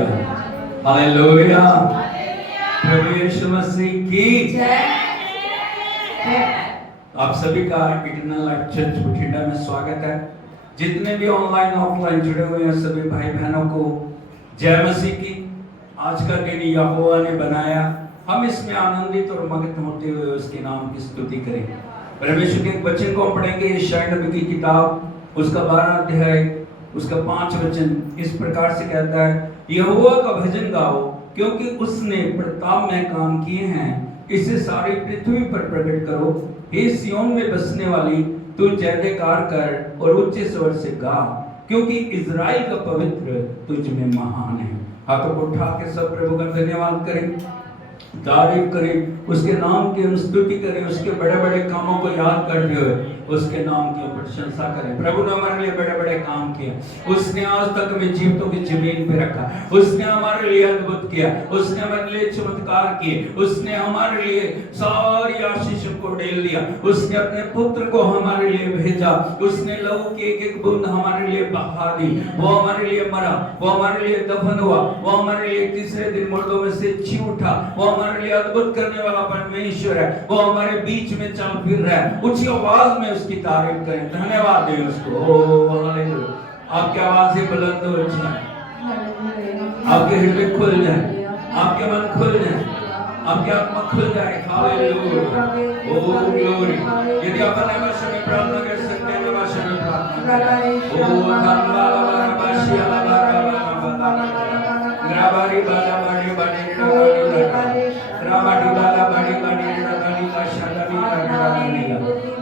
Hallelujah hallelujah. प्रभु यीशु मसीह की जय। आप सभी का इटर्नल लाइफ चर्च बठिंडा में स्वागत है। जितने भी ऑनलाइन ऑफलाइन जुड़े हुए हैं सभी भाई बहनों को जय मसीह की। आज का दिन यहोवा ने बनाया, हम इसमें आनंदित और मगन होते हुए उसके नाम की स्तुति करें। परमेश्वर के एक वचन को पढ़ेंगे, यशायाह नबी की किताब उसका 12 अध्याय उसका 5 वचन इस प्रकार से कहता है, यहोवा का भजन गाओ क्योंकि उसने प्रतापमय काम किए हैं, इसे सारी पृथ्वी पर प्रकट करो। हे सियोन में बसने वाली तू जय जयकार कर और उच्च स्वर से गा, क्योंकि इज़राइल का पवित्र तुझ में महान है। हाथों को उठा के सब प्रभु का धन्यवाद करें, तारीफ करें, उसके नाम की स्तुति करें, उसके बड़े बड़े कामों को याद करते हुए उसके नाम की प्रशंसा करें। प्रभु ने हमारे लिए बड़े बड़े काम किए, उसने आज तक हमें जीवितों की जमीन पे रखा, उसने हमारे लिए अद्भुत किया, उसने हमारे लिए चमत्कार किए, उसने हमारे लिए सारी आशीषों को डेल दिया, उसने अपने पुत्र को हमारे लिए भेजा, उसने लहू की एक एक बूंद हमारे लिए बहा दी। वो हमारे लिए मरा, वो हमारे लिए दफन हुआ, वो हमारे लिए तीसरे दिन मुर्दों में से जी उठा, वो हमारे लिए अद्भुत करने वाला परमेश्वर है, वो हमारे बीच में चल फिर रहा है। ऊंची आवाज में उसकी तारीफ करें, धन्यवाद दें उसको। ओ हालेलुया। आपकी आवाजें बुलंद हो जाए, आपके हृदय खुल जाए, आपके मन खुल जाए, आपकी आत्मा खुल जाए। हालेलुया। ओ ग्लोरी। यदि आप अपने भाषा में प्रार्थना कर सकते हैं, भाषा में प्रार्थना करें। ओ धन्यवाद बाशी ग्राबारी बाला बाड़ी बाड़ी ग्राबाड़ी बाला बाड़ी बाड़ी रानी का शादानी रानी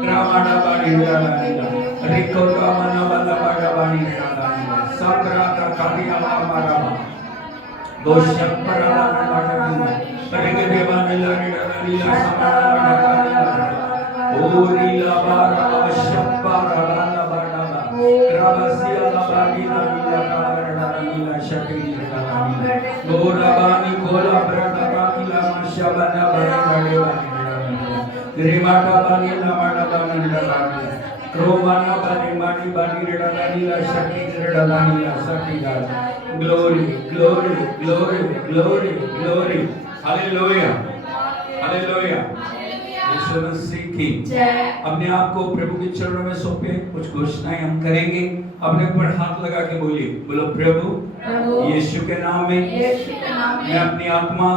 ग्राबाड़ा बाड़ी रानी रिको का मना बाला बाड़ा बाड़ी रानी सबरा का कालिया हमारा दोषम पराला बाड़ा करेंगे देवाने लाने रानी ला समाना बाड़ा ओ नीला बारा शब्बारा बाला बाड़ा ग्राबसिया ला बाड़ी रानी ला शक्ति गोराबानी गोला ब्रदा बाकीला मशाबना बड़े बड़े रिमाटा बानी लामाटा बानी लामाटी क्रोमाना बानी मानी बानी रेडा बानी ला शक्ति रेडा बानी ला शक्ति गा glory glory glory glory glory hallelujah hallelujah. Yeshu Masih की जय। अपने आप को प्रभु के चरणों में सौंपे, कुछ घोषणाएं हम करेंगे। अपने ऊपर हाथ लगा के बोलिए, बोलो प्रभु यीशु के नाम में मैं अपनी आत्मा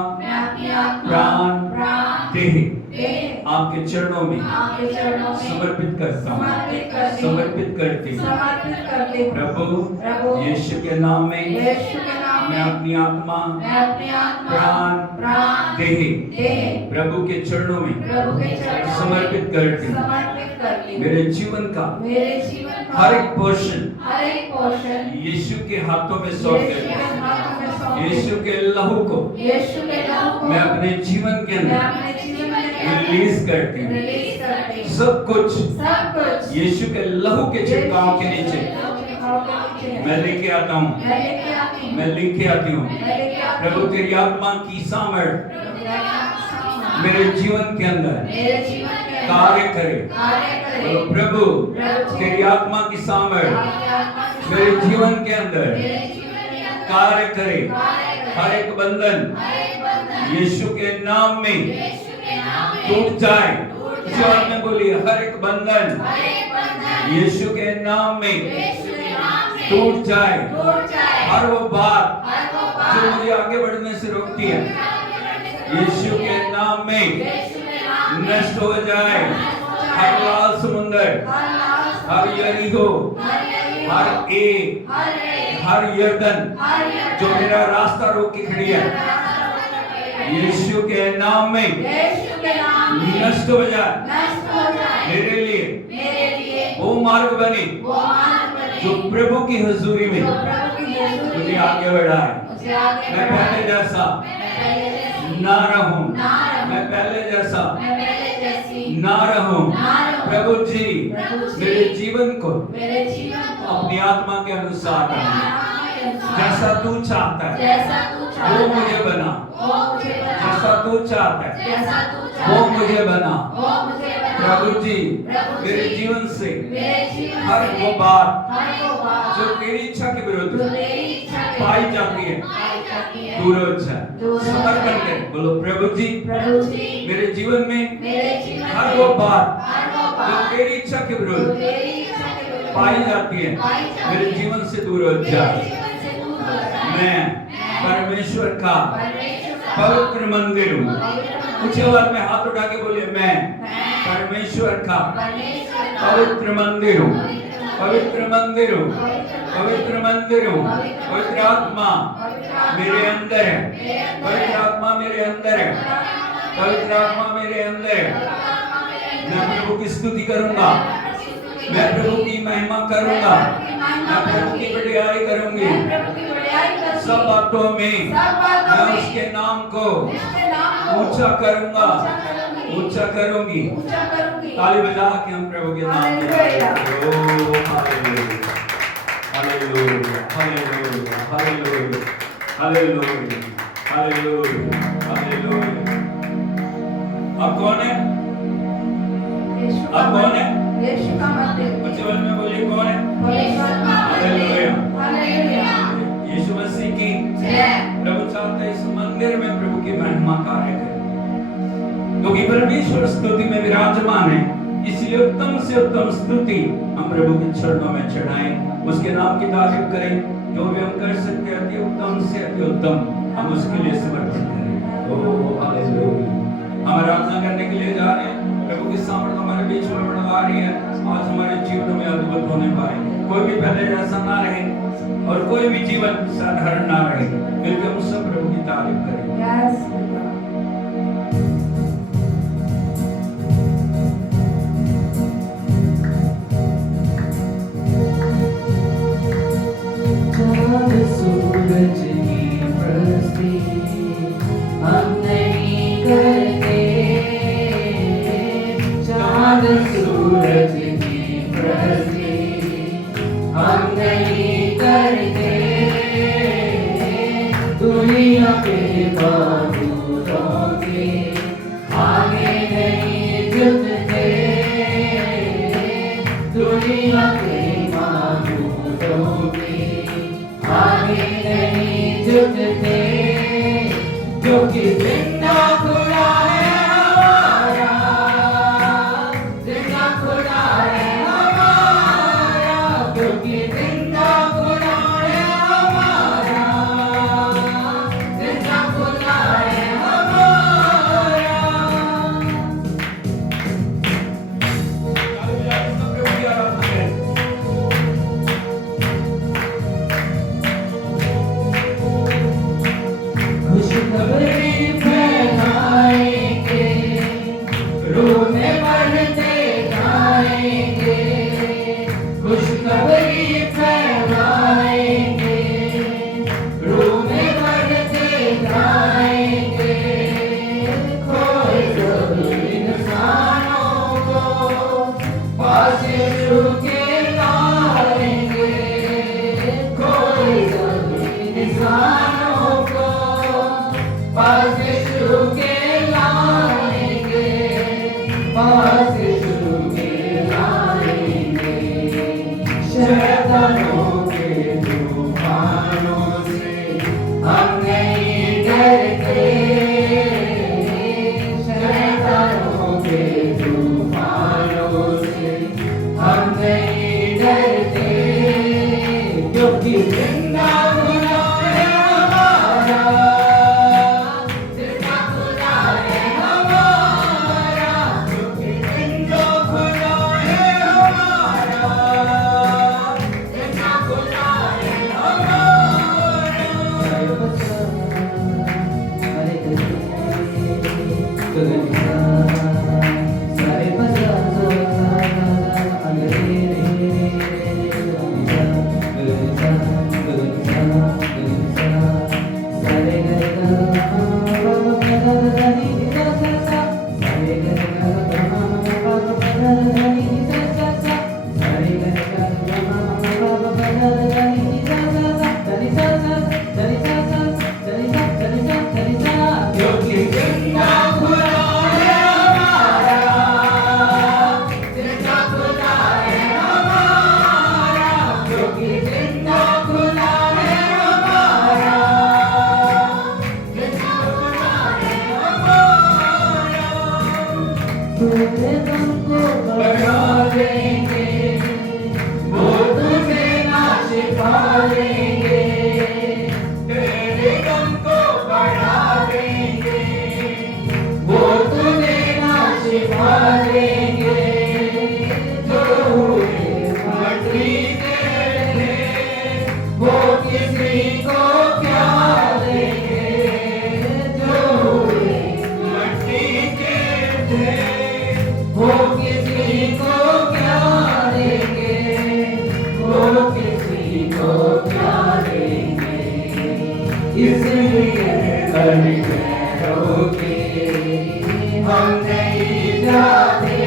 प्राण देह आपके चरणों में समर्पित करता हूँ, समर्पित करती हूँ। प्रभु यीशु के नाम में मैं अपनी आत्मा प्राण देह प्रभु के चरणों में समर्पित करती हूँ। मेरे जीवन का हर एक पोर्शन यीशु के हाथों में सौंप देता हूँ। यीशु के लहू को मैं अपने जीवन के अंदर रिलीज करती हूँ। सब कुछ यीशु के लहू के छिड़काव के नीचे मैं लेके आता हूँ, मैं लेके आती हूँ। प्रभु तेरी आत्मा की सामर्थ मेरे जीवन के अंदर कार्य करे। प्रभु तेरी आत्मा की सामर्थ मेरे जीवन के अंदर कार्य करे। हर एक बंधन यीशु के नाम में टूट जाए। जीवन में बोलिए, हर एक बंधन यीशु के नाम में टूट जाए। हर वो बात जो मुझे आगे बढ़ने से रोकती है यीशु के नाम में नष्ट हो जाए। हर लाल समुंदर, हर यरीहो, हर यर्दन जो मेरा रास्ता रोक के खड़ी है यीशु के नाम में नष्ट हो जाए। मेरे लिए वो मार्ग बने जो प्रभु की हुजूरी में मुझे आगे बढ़ाए। मैं पहले जैसा ना रहूं, मैं पहले जैसा ना रहूं। प्रभु जी मेरे जीवन को अपनी आत्मा के अनुसार जैसा तू चाहता है वो मुझे बना, जैसा तू चाहता है वो मुझे बना। प्रभु जी मेरे जीवन से हर वो बात जो तेरी इच्छा के विरुद्ध पाई जाती है दूर हो जाए। समर्पण करें, बोलो प्रभु जी मेरे जीवन में हर वो बात जो तेरी इच्छा के विरुद्ध पाई जाती है मेरे जीवन से दूर हो जाए। मैं परमेश्वर का पवित्र मंदिर हूँ। ऊंची आवाज में हाथ उठा के बोलिए, मैं परमेश्वर का पवित्र मंदिर हूँ, पवित्र मंदिर हूँ, पवित्र मंदिर हूँ। पवित्र आत्मा मेरे अंदर है, पवित्र आत्मा मेरे अंदर है, पवित्र आत्मा मेरे अंदर है। मैं प्रभु की स्तुति करूंगा, मैं प्रभु की महिमा करूंगा, मैं प्रभु की बड़ाई करूंगी। सब बातों में मैं उसके नाम को ऊंचा करूंगा, ऊंचा करूंगी। ताली बजा के हम प्रभु के नाम में hallelujah, hallelujah, hallelujah, hallelujah, hallelujah, hallelujah. अब कौन है? अब कौन है? यीशु का मंदिर। जीवन में बोलिए कौन है? Hallelujah, hallelujah. यीशु मसीह की प्रभु चाहते हैं इस मंदिर में प्रभु की महिमा कार्य करें, क्योंकि परमेश्वर स्तुति में विराजमान है। इसलिए उत्तम से उत्तम स्तुति हम प्रभु के चरणों में चढ़ाएं, उसके नाम की तारीफ करें। जो भी हम कर सकते हैं अति उत्तम से अति उत्तम हम उसके लिए समर्पण करें। ओ हालेलुया। हम आराधना करने के लिए जा रहे हैं। प्रभु की सामर्थ हमारे बीच में बढ़ा रही है। आज हमारे जीवन में अद्भुत होने पाए, कोई भी पहले जैसा ना रहे और कोई भी जीवन साधारण ना रहे। मिलकर हम सब प्रभु की तारीफ करें। चाँद सूरज की प्रस्ती हम नहीं करते, चाँद सूरज की प्रस्ती हम नहीं करते, दुनिया के बादलों के आगे नहीं झुकते, दुनिया के बादलों के आगे नहीं झुकते, क्योंकि जिंदा खुदा है हमारा, जिंदा खुदा है हमारा, क्योंकि जिंदा खुदा है हमारा, जिंदा खुदा है हमारा। खुशखबरी फैलाएंगे, रोने बढ़ते जाएंगे, खुशखबरी फैलाएंगे, रोने बढ़ते जाएंगे, खोए सब इंसानों को पास यीशु के लाएंगे, खोए सब इंसानों को पास यीशु के लाएंगे, पास यीशु के लाएंगे, शैतानों के तूफानों से हम नहीं डरते, शैतानों के तूफानों से हम नहीं डरते, क्योंकि जिंदा खुदा है हमारा, जिंदा खुदा है हमारा, क्योंकि जिंदा खुदा है हमारा, जिंदा खुदा है हमारा। इसलिए करके रहोगे हम नहीं जाते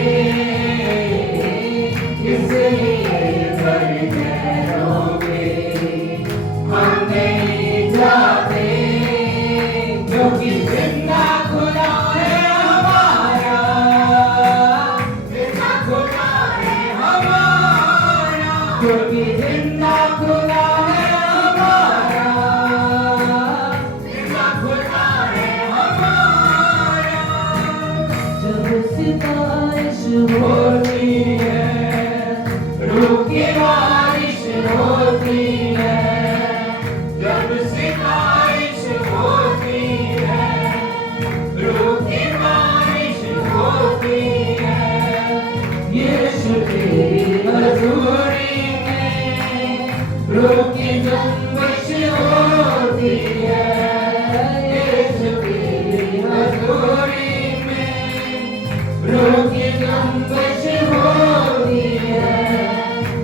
इसलिए करके रहोगे हम नहीं जाते क्योंकि जिंदा खुदा है हमारा जिंदा खुदा है हमारा क्योंकि जिंदा खुदा है हमारा जिंदा खुदा है हमारा जब सितारिश होती है रूह की बारिश होती है जब सितारिश होती है रूह की बारिश होती है यीशु की हजूरी में रूह की जुम्बिश होती है यीशु की हजूरी में रूह की जुम्बिश होती है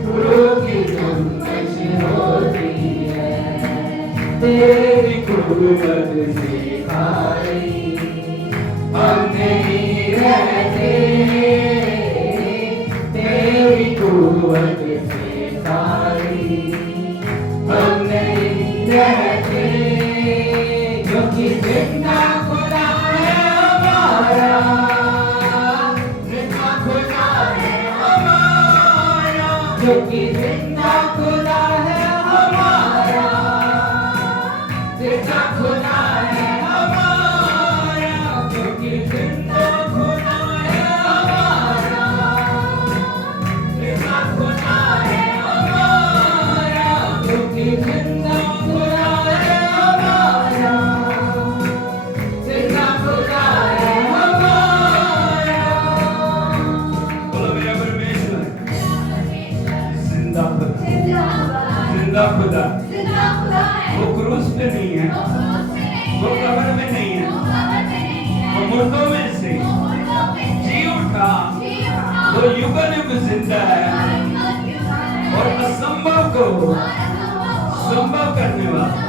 रूह की जुम्बिश होती है तेरी कुर्बत सिखाई हम नहीं रहते तेरी कुर्बत सिखाई हम नहीं रहते क्योंकि जिंदा खुदा है हमारा जिंदा खुदा है हमारा क्योंकि जिंदा खुदा है हमारा जिंदा खुदा है हमारा क्योंकि जिंदा खुदा है हमारा जिंदा खुदा है हमारा क्योंकि जिंदा खुदा है हमारा जिंदा खुदा है हमारा बोलो मेरा परमेश्वर जिंदा खुदा जिंदा खुदा है जिंदा खुदा जिंदा खुदा है वो क्रूस पे नहीं है वो क्रूस पे नहीं वो है कब्र में नहीं है वो कब्र में नहीं है वो मुर्दों में से वो मुर्दों में से जी उठा जी उठा वो युगन युग जिंदा है और असंभव को संभव करने वाला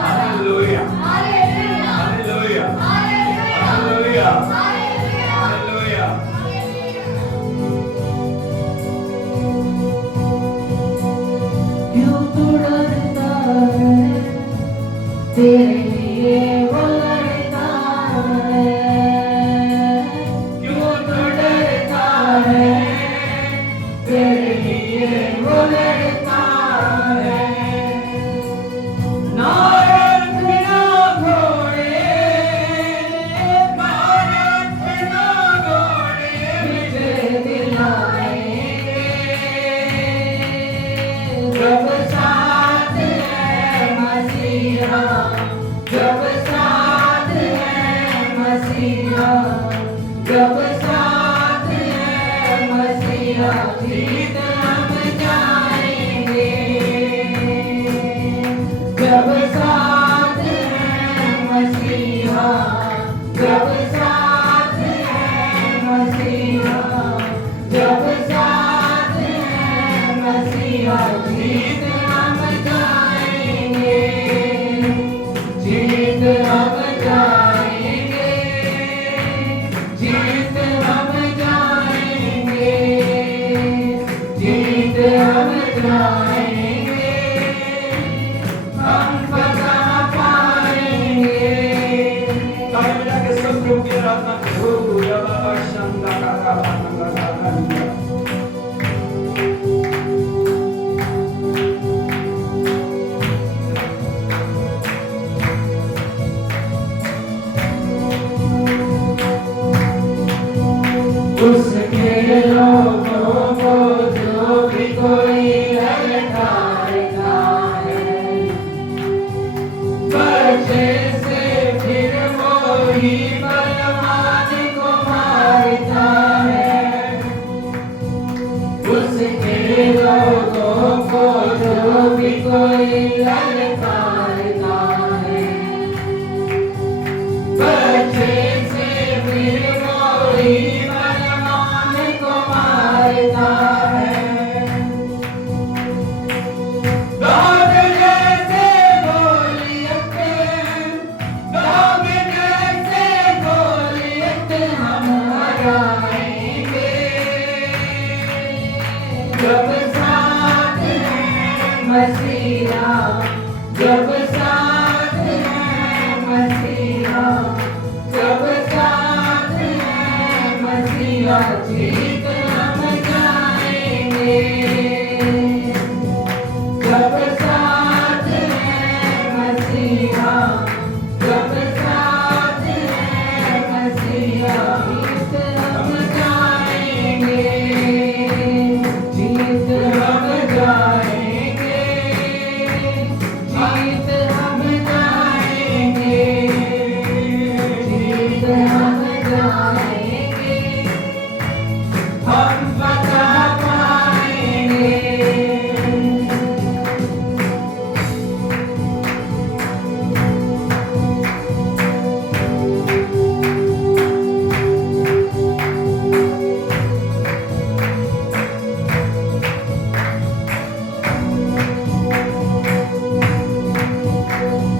हालेलुया हालेलुया हालेलुया हालेलुया क्यों तू डरता है तेरे लिए वो लड़ता है क्यों तू डरता है तेरे लिए वो लड़ता है ना रथ ना घोड़े ना रथ ना घोड़े मुझे दिलाएंगे जब साथ है मसीहा जब साथ है मसीहा जब साथ है मसीहा जीत हम जाएंगे जब साथ है मसीहा जब साथ है मसीहा जब साथ है मसीहा जीत हम जाएंगे जीत हम जाएंगे जीत हम जाएंगे जीत हम जाएंगे हम फतह पाएंगे ताली बजा के सब प्रभु की आराधना करो या बाबा शंदा का उसके लोगों को जो भी कोई ललकारता है बच्चे से फिर वो ही बलवान को मारता है उसके लोगों को जो भी कोई ललकारता है बच्चे से फिर वो ही बलवान को मारता है दाद जैसे बोली अपने मसीहा जब साथ है मसीहा जीत हम जाएंगे जीत हम जाएंगे जीत हम जाएंगे जीत हम जाएंगे हम बता पाएंगे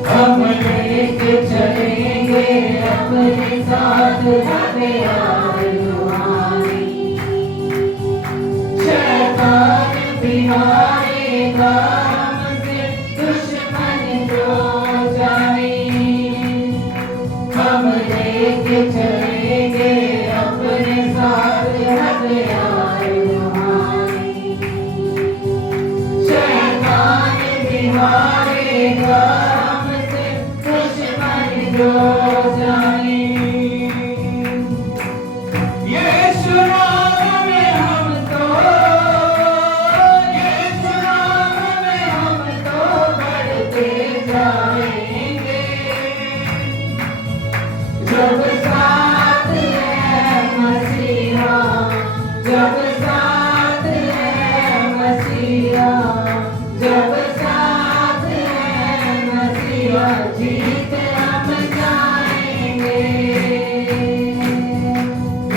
हम लेके चलेंगे अपने साथ हथियार रूहानी शैतान भी हारेगा हमसे दुश्मन जो जाने हम लेके चलेंगे अपने साथ हथियार रूहानी शैतान भी हारेगा हमसे दुश्मन जो जाने यीशु नाम में हम तो यीशु नाम में हम तो बढ़ते जाएंगे जब साथ है मसीहा जब साथ है मसीहा जब साथ है मसीहा जीत हम जाएंगे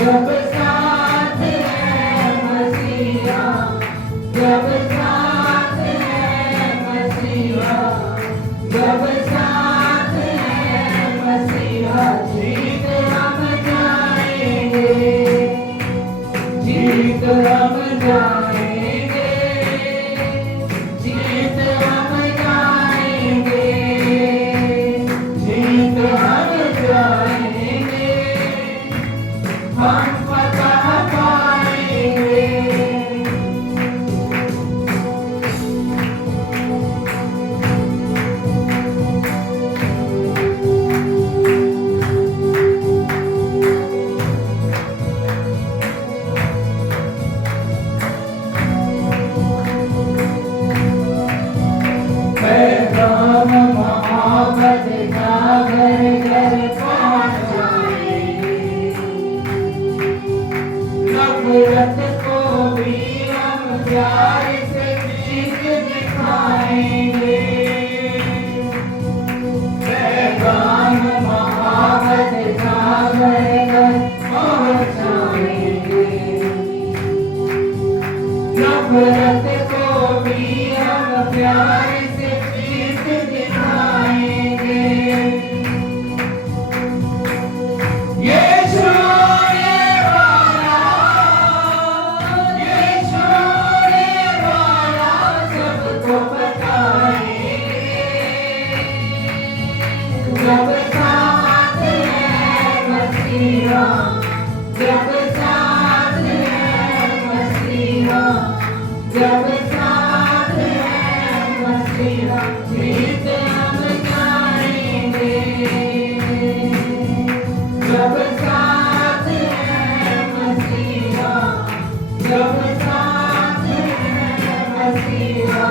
जब साथ है मसीहा जब साथ है मसीहा जब साथ है मसीहा जीत हम जाएंगे जीत हम जाएंगे जीत हम जाएंगे जीत हम जाएंगे हम पता पाएंगे पैगाम मोहब्बत का घर घर पहुंचाएंगे नफरत को भी हम प्यार से जीत दिखाएंगे पैगाम मोहब्बत का घर घर पहुंचाएंगे नफरत को भी हम प्यार से जीत दिखाएंगे यीशु ने वाला सबको बताएंगे जब साथ है मसीहा जब साथ है मसीहा जब साथ है मसीहा जीत हम जाएंगे जब साथ है मसीहा जब साथ है मसीहा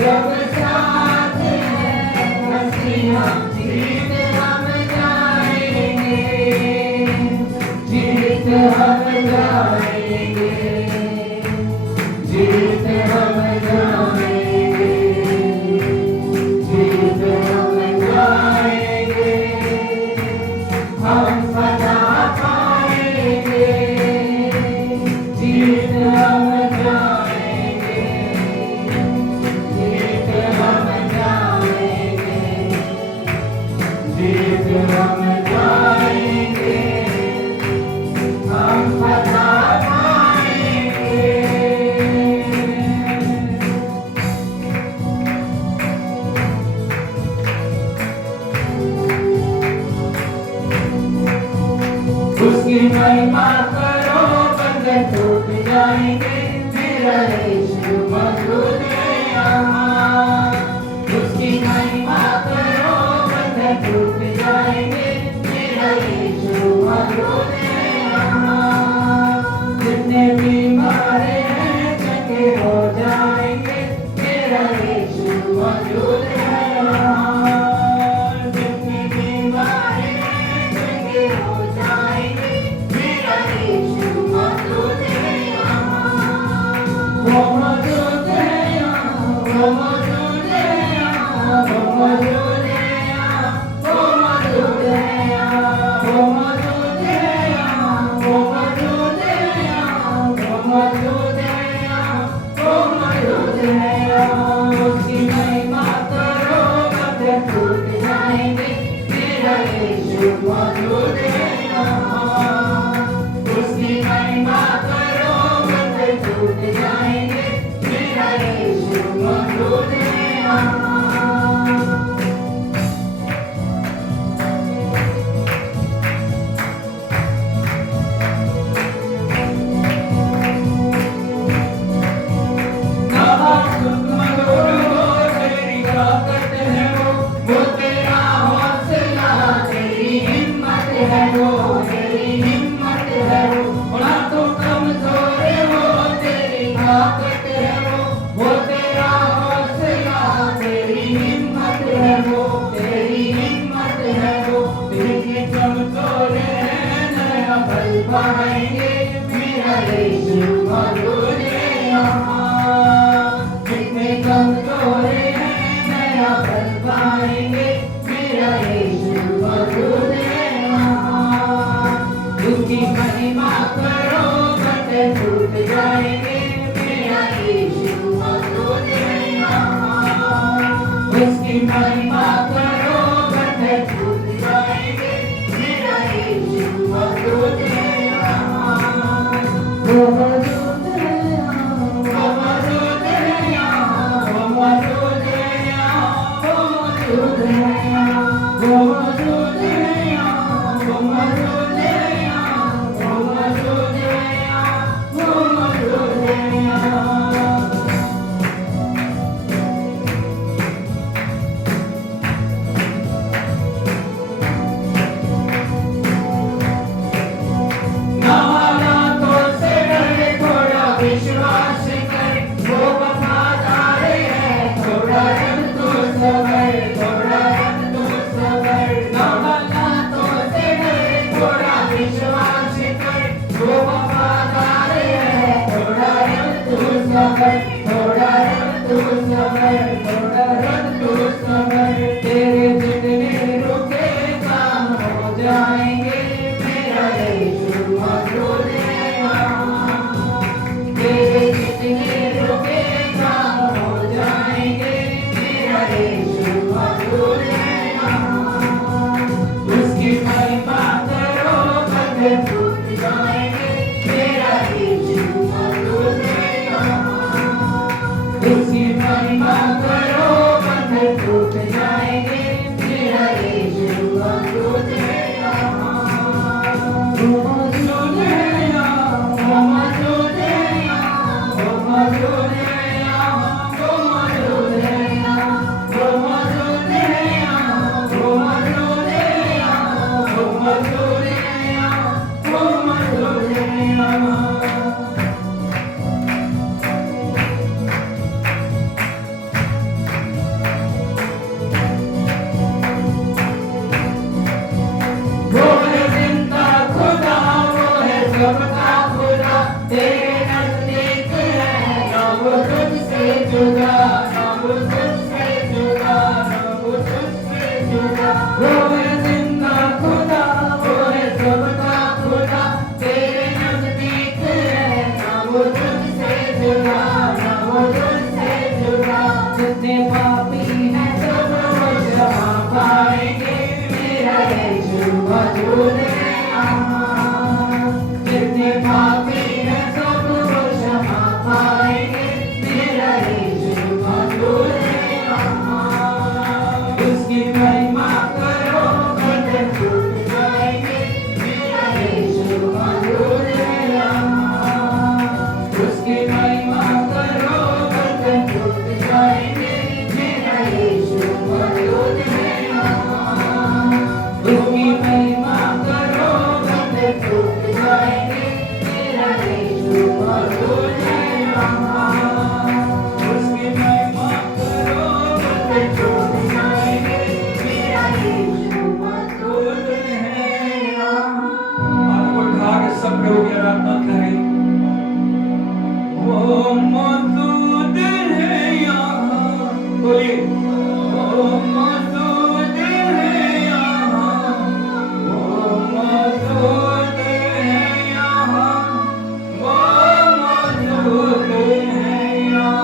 जब साथ है मसीहा जीत हम जाएंगे जीत हम जाएंगे जीत हम जाएंगे जीत हम जाएंगे हम पता पाएंगे जीत हम जाएंगे जीत हम जाएंगे जीत हम जाएंगे हम पता पाएंगे उसकी महिमा करो बंधन टूट जाएंगे मेरा यीशु मौजूद है यहाँ उसकी महिमा करो पाएंगे मेरा यीशु मौजूद है यहाँ। जितने कमजोर हैं नया बल पाएंगे मेरा यीशु मौजूद है यहाँ। उसकी महिमा करो बंधन टूट जाएंगे मेरा यीशु मौजूद है यहाँ। उसकी महिमा करो बंधन टूट जाएंगे मेरा यीशु मौजूद है यहाँ। वो मौजूद है यहाँ, वो मौजूद है यहाँ, वो मौजूद है यहाँ, वो मौजूद है यहाँ, वो मौजूद है यहाँ, वो मौजूद है यहाँ, वो मौजूद है यहाँ, वो मौजूद है यहाँ। ना हालातों से डरे थोड़ा विश्वास कर, वो वफादार है थोड़ा रब तू सबर, थोड़ा रब तू सबर। ना हालातों से डरे थोड़ा विश्वास कर, वो वफादार है थोड़ा रब तू सबर, थोड़ा रब तू सबर, थोड़ा रब तू सबर। तेरे जितने रुके काम हो जाएंगे मेरा यीशु मौजूद है यहाँ। तेरे जितने रुके काम हो जाएंगे मेरा यीशु मौजूद है यहाँ। उसकी महिमा करो बंधन टूट जाएंगे मेरा यीशु मौजूद है यहाँ। उसकी महिमा करो बंधन टूट जाएंगे मेरा यीशु मौजूद है यहाँ। वो मौजूद है यहाँ, वो मौजूद है यहाँ, वो मौजूद है यहाँ, वो मौजूद है यहाँ, वो मौजूद है यहाँ, वो मौजूद है यहाँ, वो मौजूद है यहाँ, वो मौजूद है यहाँ। वो है जिंदा खुदा, वो है सबका खुदा, तेरे नजदीक है ना वो तुझसे जुदा, ना वो तुझसे जुदा, ना वो तुझसे जुदा। वो है जिंदा खुदा, वो है सबका खुदा, तेरे नजदीक है ना वो तुझसे जुदा, ना वो तुझसे जुदा। जितने पापी हैं सब वो क्षमा पाएंगे मेरा यीशु मौजूद है यहाँ। जितने पापी हैं सब वो क्षमा पाएंगे मेरा यीशु मौजूद है यहाँ। उसकी महिमा करो बंधन टूट जाएंगे मेरा यीशु मौजूद है यहाँ। उसकी महिमा करो बंधन टूट जाएंगे मेरा यीशु मौजूद है यहाँ। उसकी महिमा करो बंधन टूट जाएंगे मेरा यीशु मौजूद है यहाँ। उसकी महिमा करो बंधन टूट जाएंगे मेरा यीशु मौजूद है यहाँ। हाथ को उठा के सब लोग ये आराधना करें। वो मौजूद है यहाँ, बोलिए वो मौजूद है यहाँ, वो मौजूद है यहाँ, वो मौजूद है यहाँ,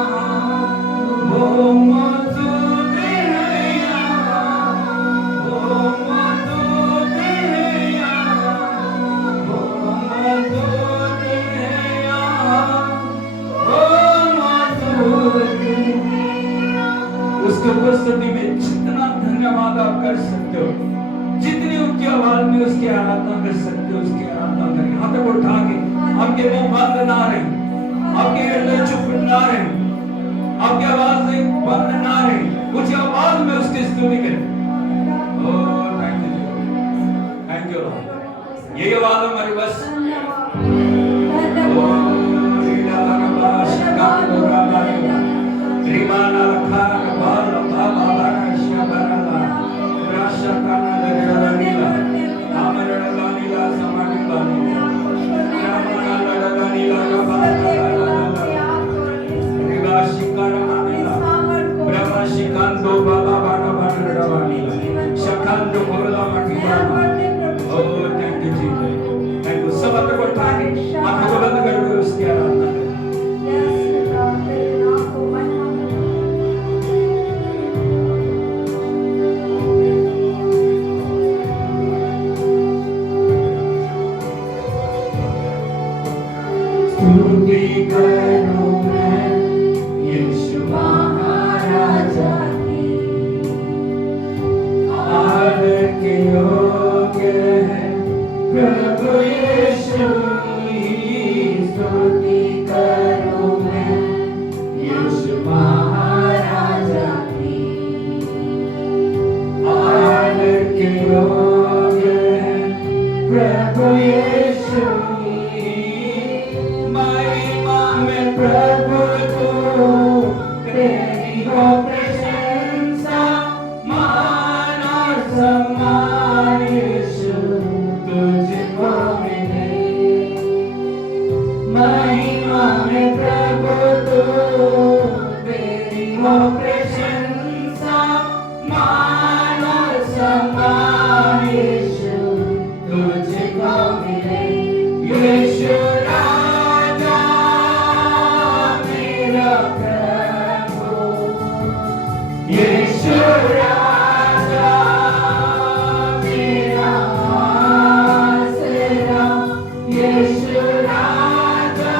वो मौजूद है यहाँ, वो मौजूद है यहाँ, वो मौजूद है यहाँ, वो मौजूद है। उसके उपस्थिति में जितना धन्यवाद आप कर सकते हो, जितनी उनकी आवाज में उसकी आराधना कर सकते हो, उसकी आराधना करें। हाथ को उठा के आपके मुंह बंद ना रहे, आपके हृदय चुप ना रहे, आपकी आवाज बंद ना रहे, कुछ आवाज में उसकी स्तुति करें। Oh thank you Lord. ये आवाज हमारी बस भोला मठीवाला। Oh, thank you, Jesus. Thank you. सब अपने को उठा के आंखों को बंद कर दो, उसकी आराधना करें। स्तुति करूं मैं यीशु महाराजा की, आदर के योग्य है प्रभु यीशु की। स्तुति करूं मैं यीशु महाराजा की, आदर के योग्य है प्रभु यीशु की। महिमा में प्रभु तू, तेरी हो प्रशंसा, मान और सम्मान यीशु तुझको मिले। महिमा में प्रभु तू, तेरी हो प्रशंसा, मान और सम्मान यीशु तुझको मिले। यीशु राजा मेरा प्रभु, यीशु राजा मेरा आसरा, यीशु राजा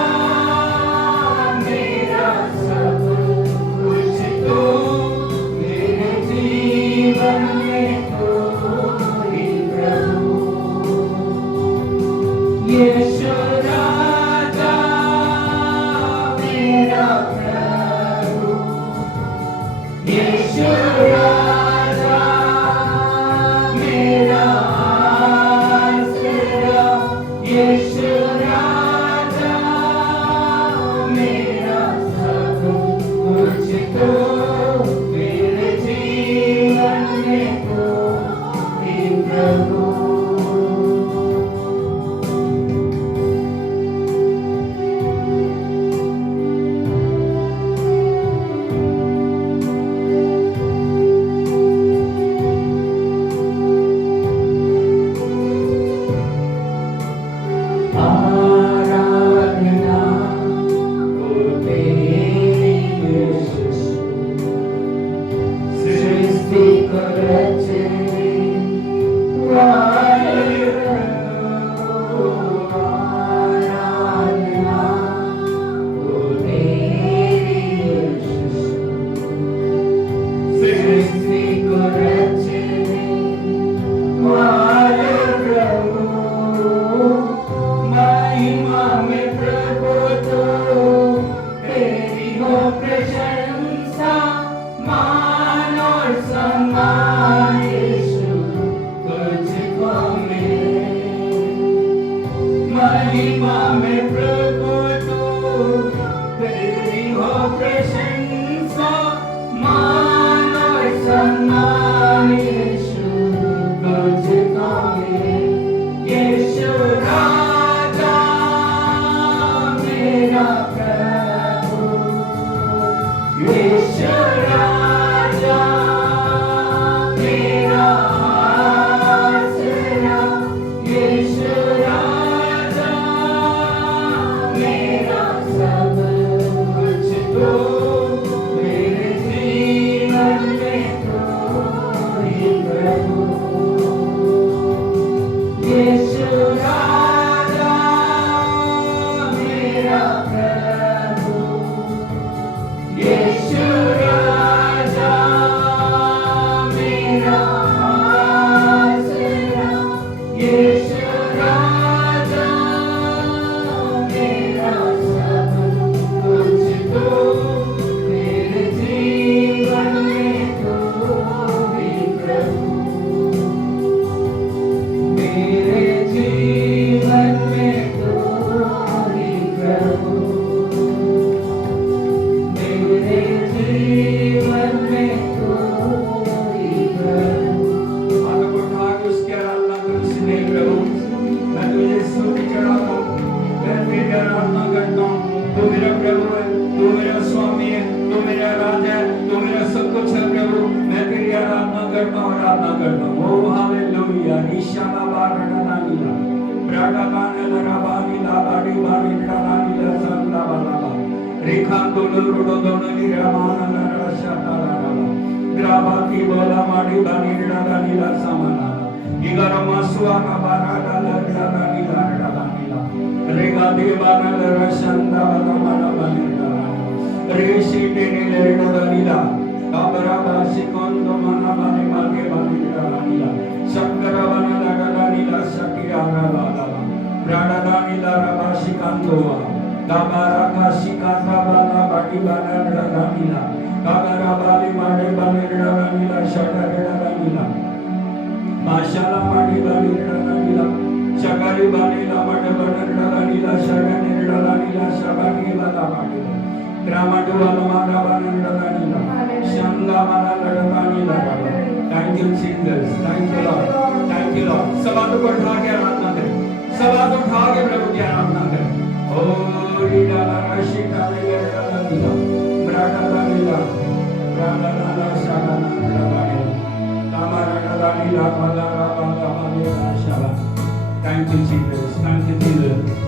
मेरा सब कुछ तू, मेरे जीवन में तू ही प्रभु। यीशु राजा मेरा प्रभु, यीशु राजा मेरा आसरा, यीशु राजा मेरा सब कुछ तू, मेरे जीवन में तू ही प्रभु। आराधना हो तेरी यीशु, सृष्टि को रचने वाले प्रभु। आराधना हो तेरी यीशु, सृष्टि को रचने वाले प्रभु। महिमा में प्रभु तू, तेरी हो प्रशंसा, मान और सम्मान यीशु तुझको मिले। महिमा में प्रभु तू, तेरी हो प्रशंसा, मान और सम्मान यीशु तुझको मिले। यीशु राजा मेरा प्रभु, यीशु राजा मेरा आसरा, यीशु राजा मेरा सब कुछ तू, मेरे जीवन में तू ही प्रभु। यीशु राजा मेरा प्रभु, यीशु राजा मेरा आसरा, यीशु राजा मेरा सब कुछ तू, मेरे जीवन में तू ही प्रभु। मेरे जीवन में तू ही प्रभु, मेरे जीवन में तू ही प्रभु। हाथों को उठा के उसकी आराधना करो, इसलिए प्रभु मैं तुझे स्तुति चढ़ाता हूँ, मैं तेरी आराधना करता हूँ। तू मेरा प्रभु है, तू मेरा स्वामी है, तू मेरा राजा है, तू मेरा सब कुछ है प्रभु। मैं तेरी आराधना करता हूँ, आराधना करता हूँ। ओ hallelujah. Ishama Barananila, Bradabanela Rabanila, Badi Barinanila, Santa Balaba, Rikandulu Rudonali Ramana Rashataraba, Gravati Bola Madi Baninanila Samana, Igaramasua Barada Lanila Rabanila, Regadi Banala Rashanda Balamana Banila, Rishi Dinila, Kabaraba Sikondo Manabani Mage Banila, Sakaravana Laganila Sakirana Balaba, Bradadanila Rabashikandova, Gabaraka Sikandabana Badibana Radanila, Kagarabali Madebani Radanila Shataranila, Mashala Madibani Radanila, Shakari Banila Madabana Radanila, Shagani Radanila, Shabani Badabani, Gramadula Radanila, Shanga Radanila. Thank you, Jesus. Thank you, Lord. Thank you, Lord. सब आदमी को उठा के आराधना करें. सब आदमी उठा के प्रभु की आराधना करें. ओ रीडा राशिता लेगा नीला, ब्राडा नीला, ब्राडा नीला, शाला नीला, कामारा नीला, काला राबा नीला, शाला. Thank you, Jesus. Thank you, Jesus.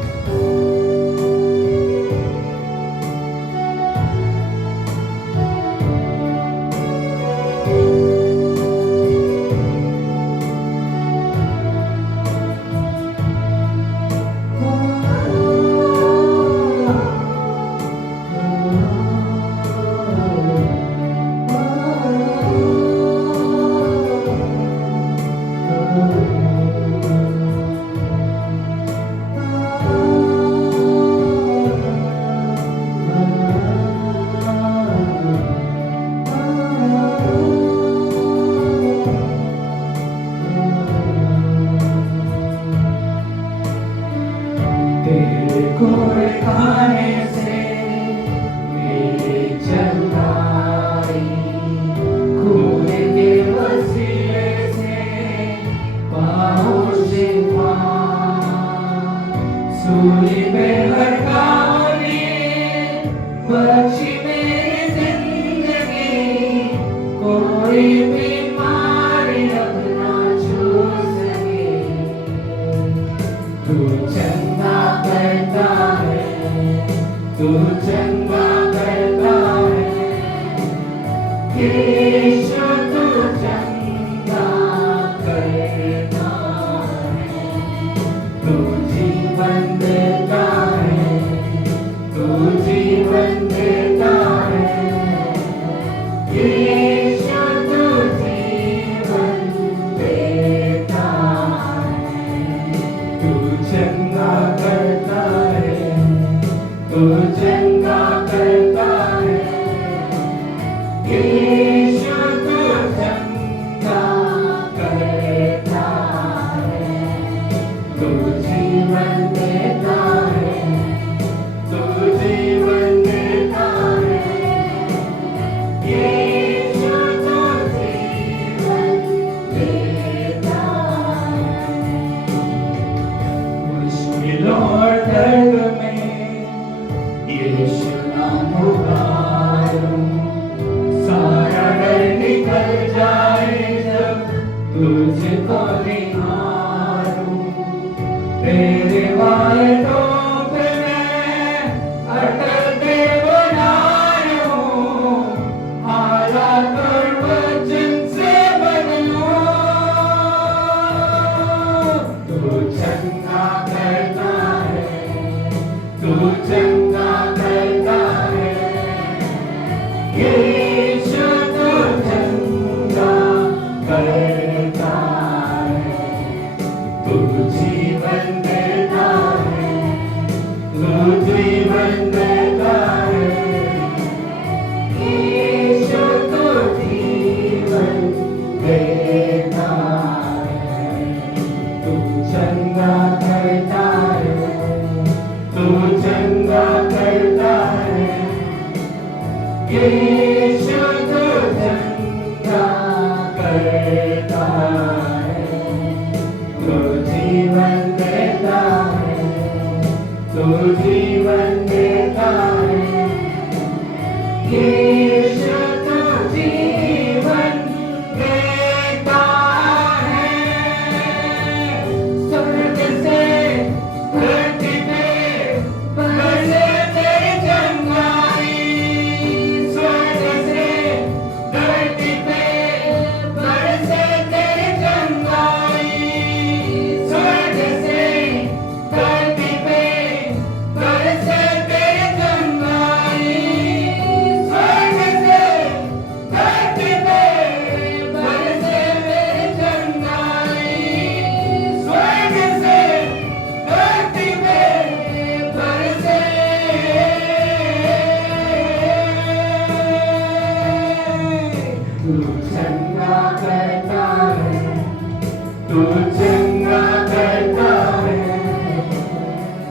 जीवन देता है तू चंगा करता है,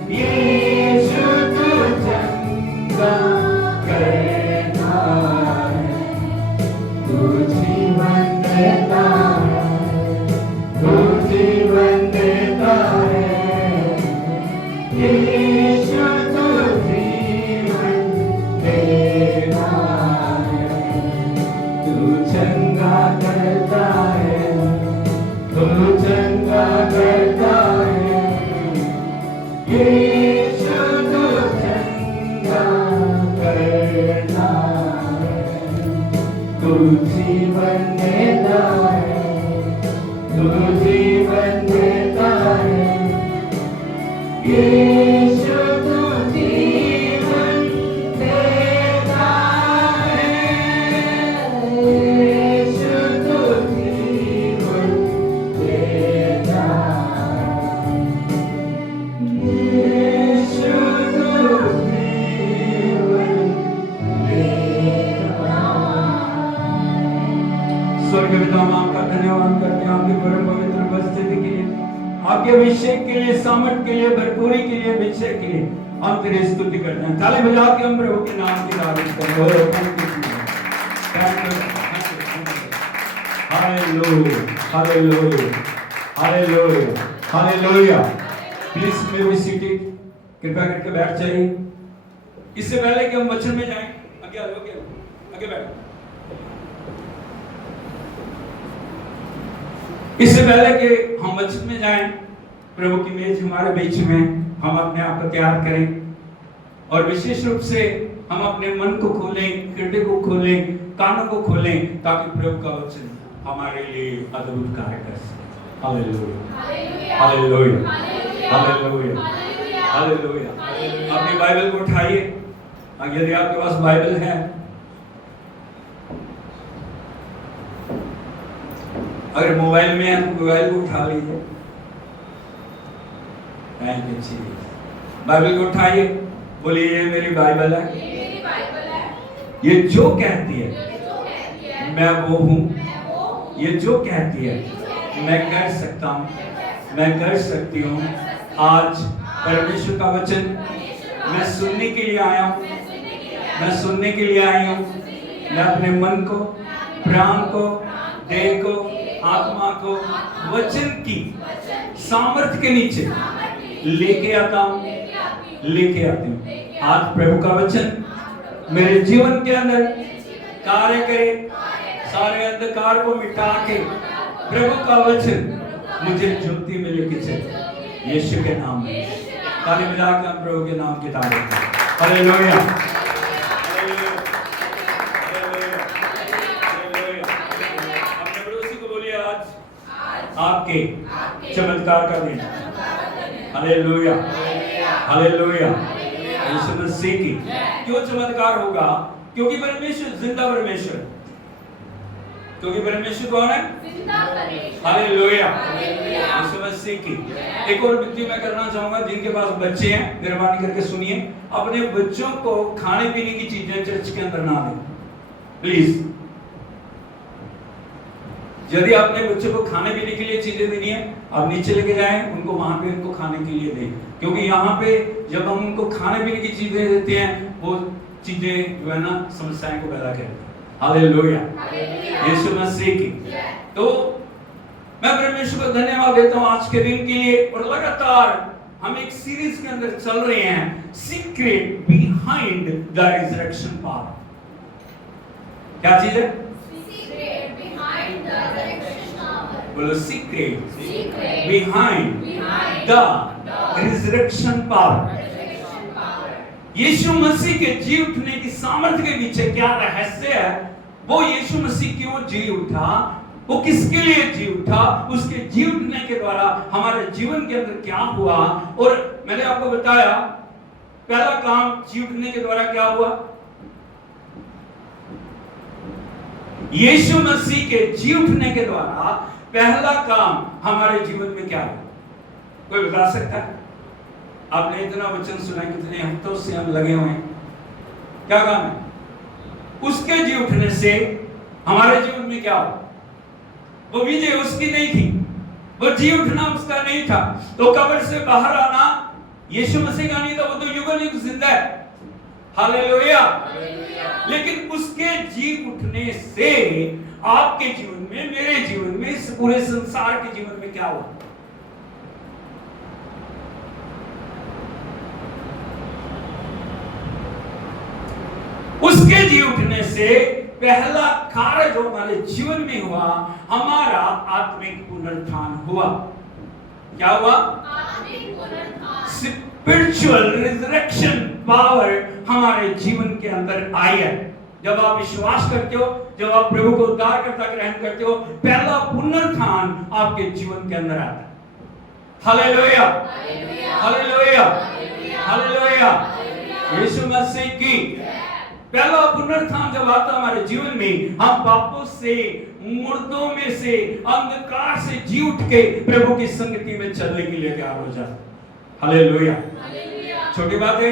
यीशु तू चंगा करता है, तू जीवन देता है, तू जीवन देता है, यीशु तू जीवन देता है, तू चंगा करता है, तू चंगा करता है, यीशु तू चंगा करता है, तू जीवन देता है, तू जीवन देता है, यीशु तू जीवन देता है, यीशु तू जीवन देता है, यीशु तू जीवन देता है। स्वर्ग पिता हम आपका धन्यवाद करते हैं आपके परम पवित्र उपस्थिति के लिए, आपके अभिषेक के लिए, सामर्थ के लिए, भरपूरी के लिए, अभिषेक के लिए हम तेरी स्तुति करते हैं। ताली बजा के हम प्रभु के नाम की तारीफ करते हैं। Hallelujah, hallelujah, hallelujah, hallelujah. Please may be seated, कृपया करके बैठ जाइए। इससे पहले कि हम वचन में जाएं, आगे आगे बैठो। इससे पहले कि हम वचन में जाएं, प्रभु की मेज हमारे बीच में, हम अपने आप को तैयार करें और विशेष रूप से हम अपने मन को खोलें, हृदय को खोलें, कानों को खोलें, ताकि प्रभु का वचन हमारे लिए अद्भुत कार्य कर सके। Hallelujah, hallelujah, hallelujah, hallelujah. अपनी बाइबल को उठाइए, यदि आपके पास बाइबल है। अगर मोबाइल में है तो मोबाइल को उठा लीजिए। Thank you Jesus. बाइबल को उठाइए, बोलिए ये मेरी बाइबल है, ये जो कहती है मैं वो हूँ, ये जो कहती है मैं कर सकता हूँ, मैं कर सकती हूँ। आज परमेश्वर का वचन मैं सुनने के लिए आया हूँ, मैं सुनने के लिए आई हूँ। मैं अपने मन को, प्राण को, देह को, आत्मा को वचन की सामर्थ के नीचे लेके आता हूँ, लेके आती हूँ। आज प्रभु का वचन मेरे जीवन के अंदर कार्य करे, सारे अंधकार को मिटा के प्रभु का वचन मुझे ज्योति में लेके चले, यीशु के नाम में। ताली बजा के हम प्रभु के नाम की तारीफ करें। हालेलुया, आपके चमत्कार का दिन। Hallelujah, hallelujah. यीशु मसीह की क्यों चमत्कार होगा? क्योंकि परमेश्वर जिंदा परमेश्वर, क्योंकि परमेश्वर कौन है? हालेलुया, यीशु मसीह की। एक और विनती मैं करना चाहूंगा, जिनके पास बच्चे हैं मेहरबानी करके सुनिए, अपने बच्चों को खाने पीने की चीजें चर्च के अंदर ना दें प्लीज। यदि आपने बच्चों को खाने पीने के लिए चीजें देनी है, आप नीचे लेके जाएं, उनको वहां पे उनको खाने के लिए दें, क्योंकि यहाँ पे जब हम उनको खाने पीने की चीजें देते हैं, वो चीजें जो है ना समस्याएं को पैदा करती हैं। हालेलुया, यीशु मसीह की। तो मैं परमेश्वर को धन्यवाद देता हूँ आज के दिन के लिए। और लगातार हम एक सीरीज के अंदर चल रहे हैं, secret behind the resurrection power. क्या चीज है? बोलो, secret behind the resurrection power. Yeshu Masih के जी उठने की सामर्थ्य के पीछे क्या रहस्य है? वो यीशु मसीह क्यों जी उठा, वो किसके लिए जी उठा, उसके जी उठने के द्वारा हमारे जीवन के अंदर क्या हुआ। और मैंने आपको बताया पहला काम जी उठने के द्वारा क्या हुआ। यीशु मसीह के जी उठने के द्वारा पहला काम हमारे जीवन में क्या है? कोई बता सकता है? आपने इतना वचन सुना, कितने हफ्तों से हम लगे हुए हैं, क्या काम है? उसके जी उठने से हमारे जीवन में क्या हो? वो विजय उसकी नहीं थी, वो जी उठना उसका नहीं था। तो कब्र से बाहर आना यीशु मसीह का नहीं था, वो तो युगों युग जिंदा है। हालेलुया। लेकिन उसके जी उठने से आपके जीवन में, मेरे जीवन में, इस पूरे संसार के जीवन में क्या हुआ? उसके जी उठने से पहला कार्य जो हमारे जीवन में हुआ, हमारा आत्मिक पुनरुत्थान हुआ। क्या हुआ? आत्मिक पुनरुत्थान। स्पिरिचुअल रिजरेक्शन पावर हमारे जीवन के अंदर आई है। जब आप विश्वास करते हो, जब आप प्रभु को उद्धारकर्ता ग्रहण करते हो, पहला पुनरुत्थान आपके जीवन के अंदर आता है। Hallelujah, hallelujah, hallelujah. Yeshu Masih की पहला पुनरुत्थान जब आता हमारे जीवन में, हम पापों से, मुर्दों में से, अंधकार से जी उठ के प्रभु की संगति में चलने के लिए तैयार हो जाते। हालेलुया। छोटी बात है,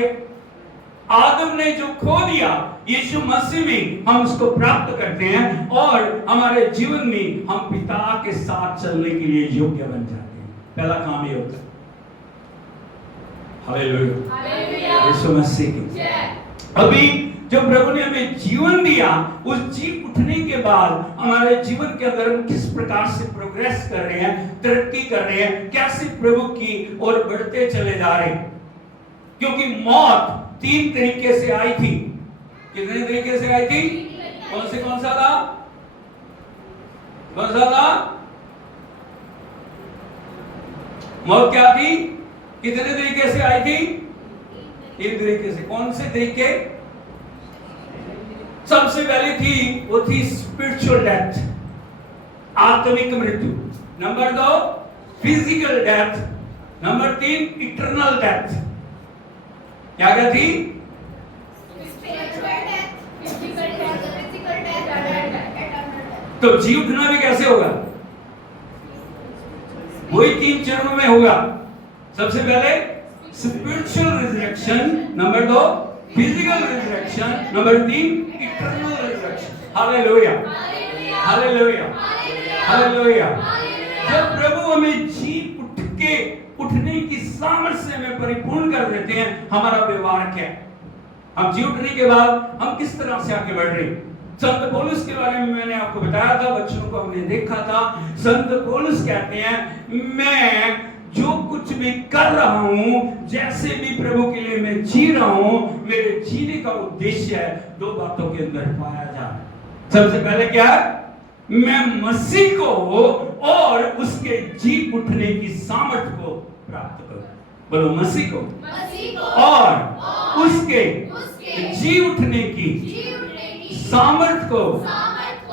आदम ने जो खो दिया, यीशु मसीह में हम उसको प्राप्त करते हैं और हमारे जीवन में हम पिता के साथ चलने के लिए योग्य बन जाते हैं। पहला काम ये होता है। हालेलुया, यीशु मसीह की। अभी जो प्रभु ने हमें जीवन दिया, उस जी उठने के बाद हमारे जीवन के अंदर हम किस प्रकार से प्रोग्रेस कर रहे हैं, तरक्की कर रहे हैं, कैसे प्रभु की ओर बढ़ते चले जा रहे हैं। क्योंकि मौत 3 तरीके से आई थी। कितने तरीके से आई थी? कौन सा था? कौन सा था? मौत क्या थी? कितने तरीके से आई थी? 3 तरीके से। कौन से तरीके? सबसे पहले थी, वो थी स्पिरिचुअल डेथ, आत्मिक मृत्यु। Number 2 physical death. Number 3 eternal death. क्या क्या थी? तो जी उठना भी कैसे होगा? वही 3 चरणों में होगा। सबसे पहले spiritual resurrection, number 2 physical resurrection, number 3 eternal resurrection. Hallelujah, hallelujah, hallelujah. जब प्रभु हमें जी उठने की सामर्थ्य में परिपूर्ण कर देते हैं, हमारा व्यवहार क्या है? हम जी उठने के बाद हम किस तरह से आगे बढ़ रहे हैं? संत पौलुस के बारे में मैंने आपको बताया था, बच्चों को हमने देखा था। संत पौलुस कहते हैं, मैं जो कुछ भी कर रहा हूं, जैसे भी प्रभु के लिए मैं जी रहा हूं, मेरे जीने का उद्देश्य है 2 बातों के अंदर पाया जाए। सबसे पहले क्या है? मैं मसीह को और उसके जी उठने की सामर्थ को प्राप्त करूं। बोलो, मसीह को और उसके जी उठने की सामर्थ को प्राप्त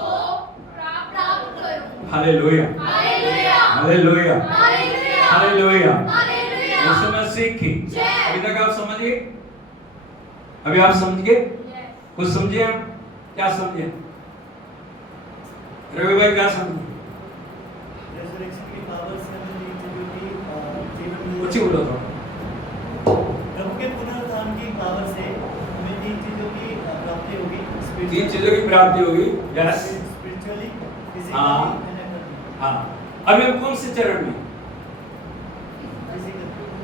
करूं। Hallelujah, hallelujah, hallelujah. Yeshu Masih की। अभी तक आप समझिए? अभी आप समझ गए? कुछ समझिए? क्या समझिए? रवि भाई क्या समझे? रेजरेक्शन की पावर से हमें ये चीजों की जीवन में कुछ ही बोलो तो। प्रभु के पुनरुत्थान की पावर से हमें 3 चीजों की प्राप्ति होगी। 3 चीजों की प्राप्ति होगी। यस, स्पिरिचुअली, हाँ, फिजिकली, हाँ। अभी हम कौन से चरण में?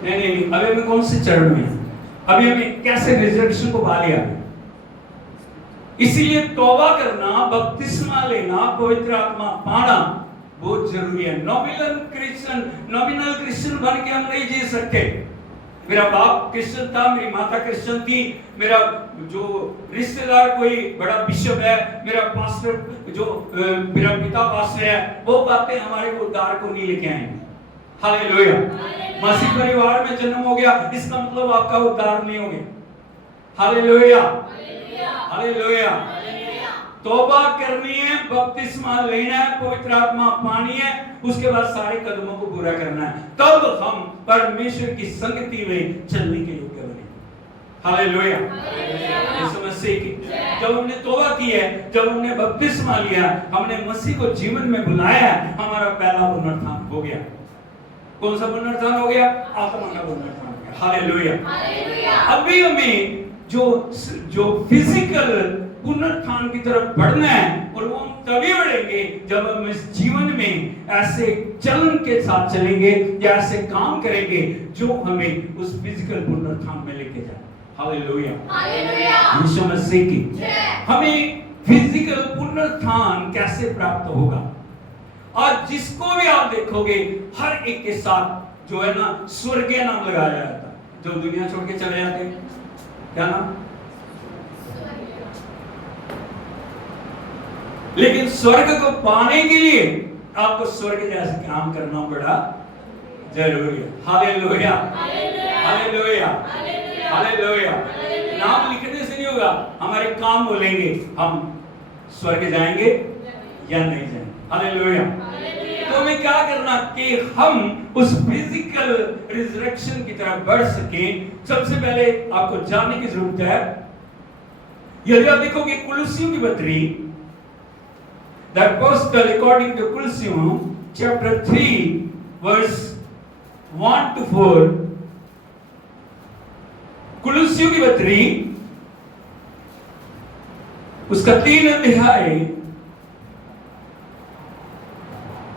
नहीं, अभी हमें कौन से चरण में? अभी हमें कैसे रिजरेक्शन को पा लिया? इसीलिए तौबा करना, बपतिस्मा लेना, पवित्र आत्मा पाना बहुत जरूरी है। नॉमिनल क्रिश्चियन बन के हम नहीं जी सकते। मेरा बाप क्रिश्चियन था, मेरी माता क्रिश्चियन थी, मेरा जो रिश्तेदार कोई बड़ा बिशप है, मेरा पास्टर जो मेरा पिता पास्टर है, वो बातें हमारे को उद्धार को नहीं लेके आएंगे। हालेलुया। मसीह परिवार में जन्म हो गया, इसका मतलब आपका उद्धार नहीं हो गया। Hallelujah, hallelujah. तौबा करनी है, बपतिस्मा लेना है, पवित्र आत्मा पानी है, उसके बाद सारे कदमों को पूरा करना है, तब हम परमेश्वर की संगति में चलने के योग्य बने। हालेलुया, यीशु मसीह की। जब हमने तौबा की है, जब हमने बपतिस्मा लिया, हमने मसीह को जीवन में बुलाया है, हमारा पहला पुनरुत्थान हो गया। कौन सा पुनरुत्थान हो गया? आत्मा का पुनरुत्थान हो गया। हालेलुया। अभी हमें जो फिजिकल पुनरुत्थान की तरफ बढ़ना है, और वो हम तभी बढ़ेंगे जब हम इस जीवन में ऐसे चलन के साथ चलेंगे या ऐसे काम करेंगे जो हमें उस फिजिकल पुनरुत्थान में लेके जाए। हालेलुया, हालेलुया, यीशु मसीह की जय। हमें फिजिकल पुनरुत्थान कैसे प्राप्त होगा? और जिसको भी आप देखोगे हर एक के साथ जो है ना स्वर्गीय नाम लगाया जाता है, जो दुनिया छोड़ के चले जाते हैं। क्या नाम? लेकिन स्वर्ग को पाने के लिए आपको स्वर्ग जैसे काम करना बड़ा जरूरी है। Hallelujah, hallelujah, hallelujah. नाम लिखने से नहीं होगा, हमारे काम बोलेंगे हम स्वर्ग जाएंगे या नहीं जाएंगे। हालेलुया। तो हमें क्या करना कि हम उस फिजिकल रिजरेक्शन की तरफ बढ़ सके। सबसे पहले आपको जानने की जरूरत है, यदि आप देखोगे कुलुस्सियों की पत्री, the apostle according to Colossians chapter 3 verse 1 to 4, कुलुस्सियों की पत्री उसका 3 अध्याय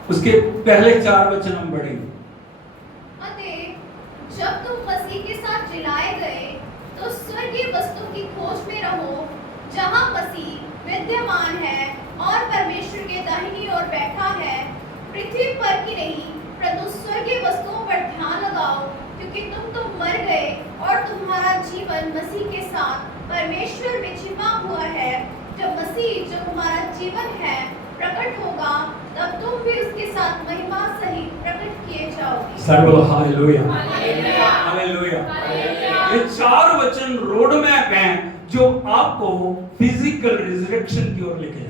उसके पहले 4 वचन हम पढ़ेंगे। अतः जब तुम मसीह के साथ जिलाए गए तो स्वर्गीय वस्तु की खोज में रहो, जहां मसीह विद्यमान है और परमेश्वर के दाहिनी ओर बैठा है। पृथ्वी पर की नहीं परंतु स्वर्गीय वस्तुओं पर ध्यान लगाओ, क्योंकि तुम तो मर गए और तुम्हारा जीवन मसीह के साथ परमेश्वर में छिपा हुआ है। जब मसीह जो हमारा जीवन है प्रकट होगा, तब तुम भी उसके साथ महिमा सहित प्रकट किए जाओगे। सर्व हालेलुया, हालेलुया, हालेलुया। हालेलुया। ये 4 वचन रोड मैप हैं जो आपको फिजिकल रिजरेक्शन की ओर लेके जाए।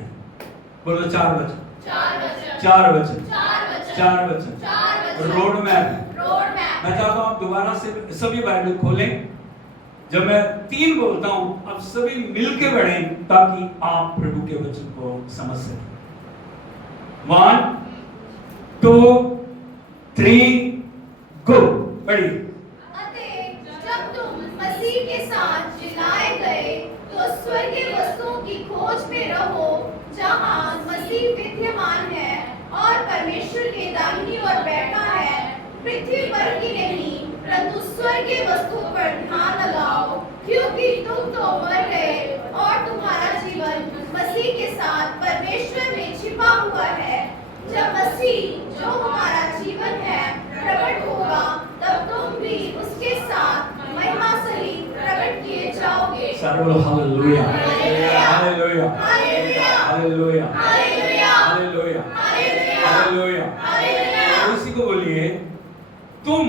बोलो 4 वचन, 4 वचन, 4 वचन, 4 वचन, 4 वचन, 4 वचन। Road map. Road map. मैं चाहता हूं आप दोबारा से सभी बाइबल खोलें। जब मैं 3 बोलता हूं अब सभी मिलके बढ़ें ताकि आप प्रभु के वचन को समझ सकें। 1 2 3 गो। पढ़िए। अतः जब तुम मसीह के साथ जिलाए गए तो स्वर्गीय वस्तुओं की खोज में रहो, जहां मसीह विद्यमान है और परमेश्वर के दाहिनी ओर बैठा है। पृथ्वी पर की नहीं परंतु स्वर्गीय वस्तुओं पर ध्यान लगाओ, क्योंकि तुम तो मर गए और तुम्हारा जीवन मसीह के साथ परमेश्वर में छिपा हुआ है। जब मसीह जो हमारा जीवन है प्रकट होगा, तब तुम भी उसके साथ महिमा सहित प्रकट किए जाओगे। सर्व hallelujah, hallelujah, hallelujah, hallelujah, hallelujah, hallelujah, hallelujah, hallelujah, hallelujah. Hallelujah. उसी को बोलिए, तुम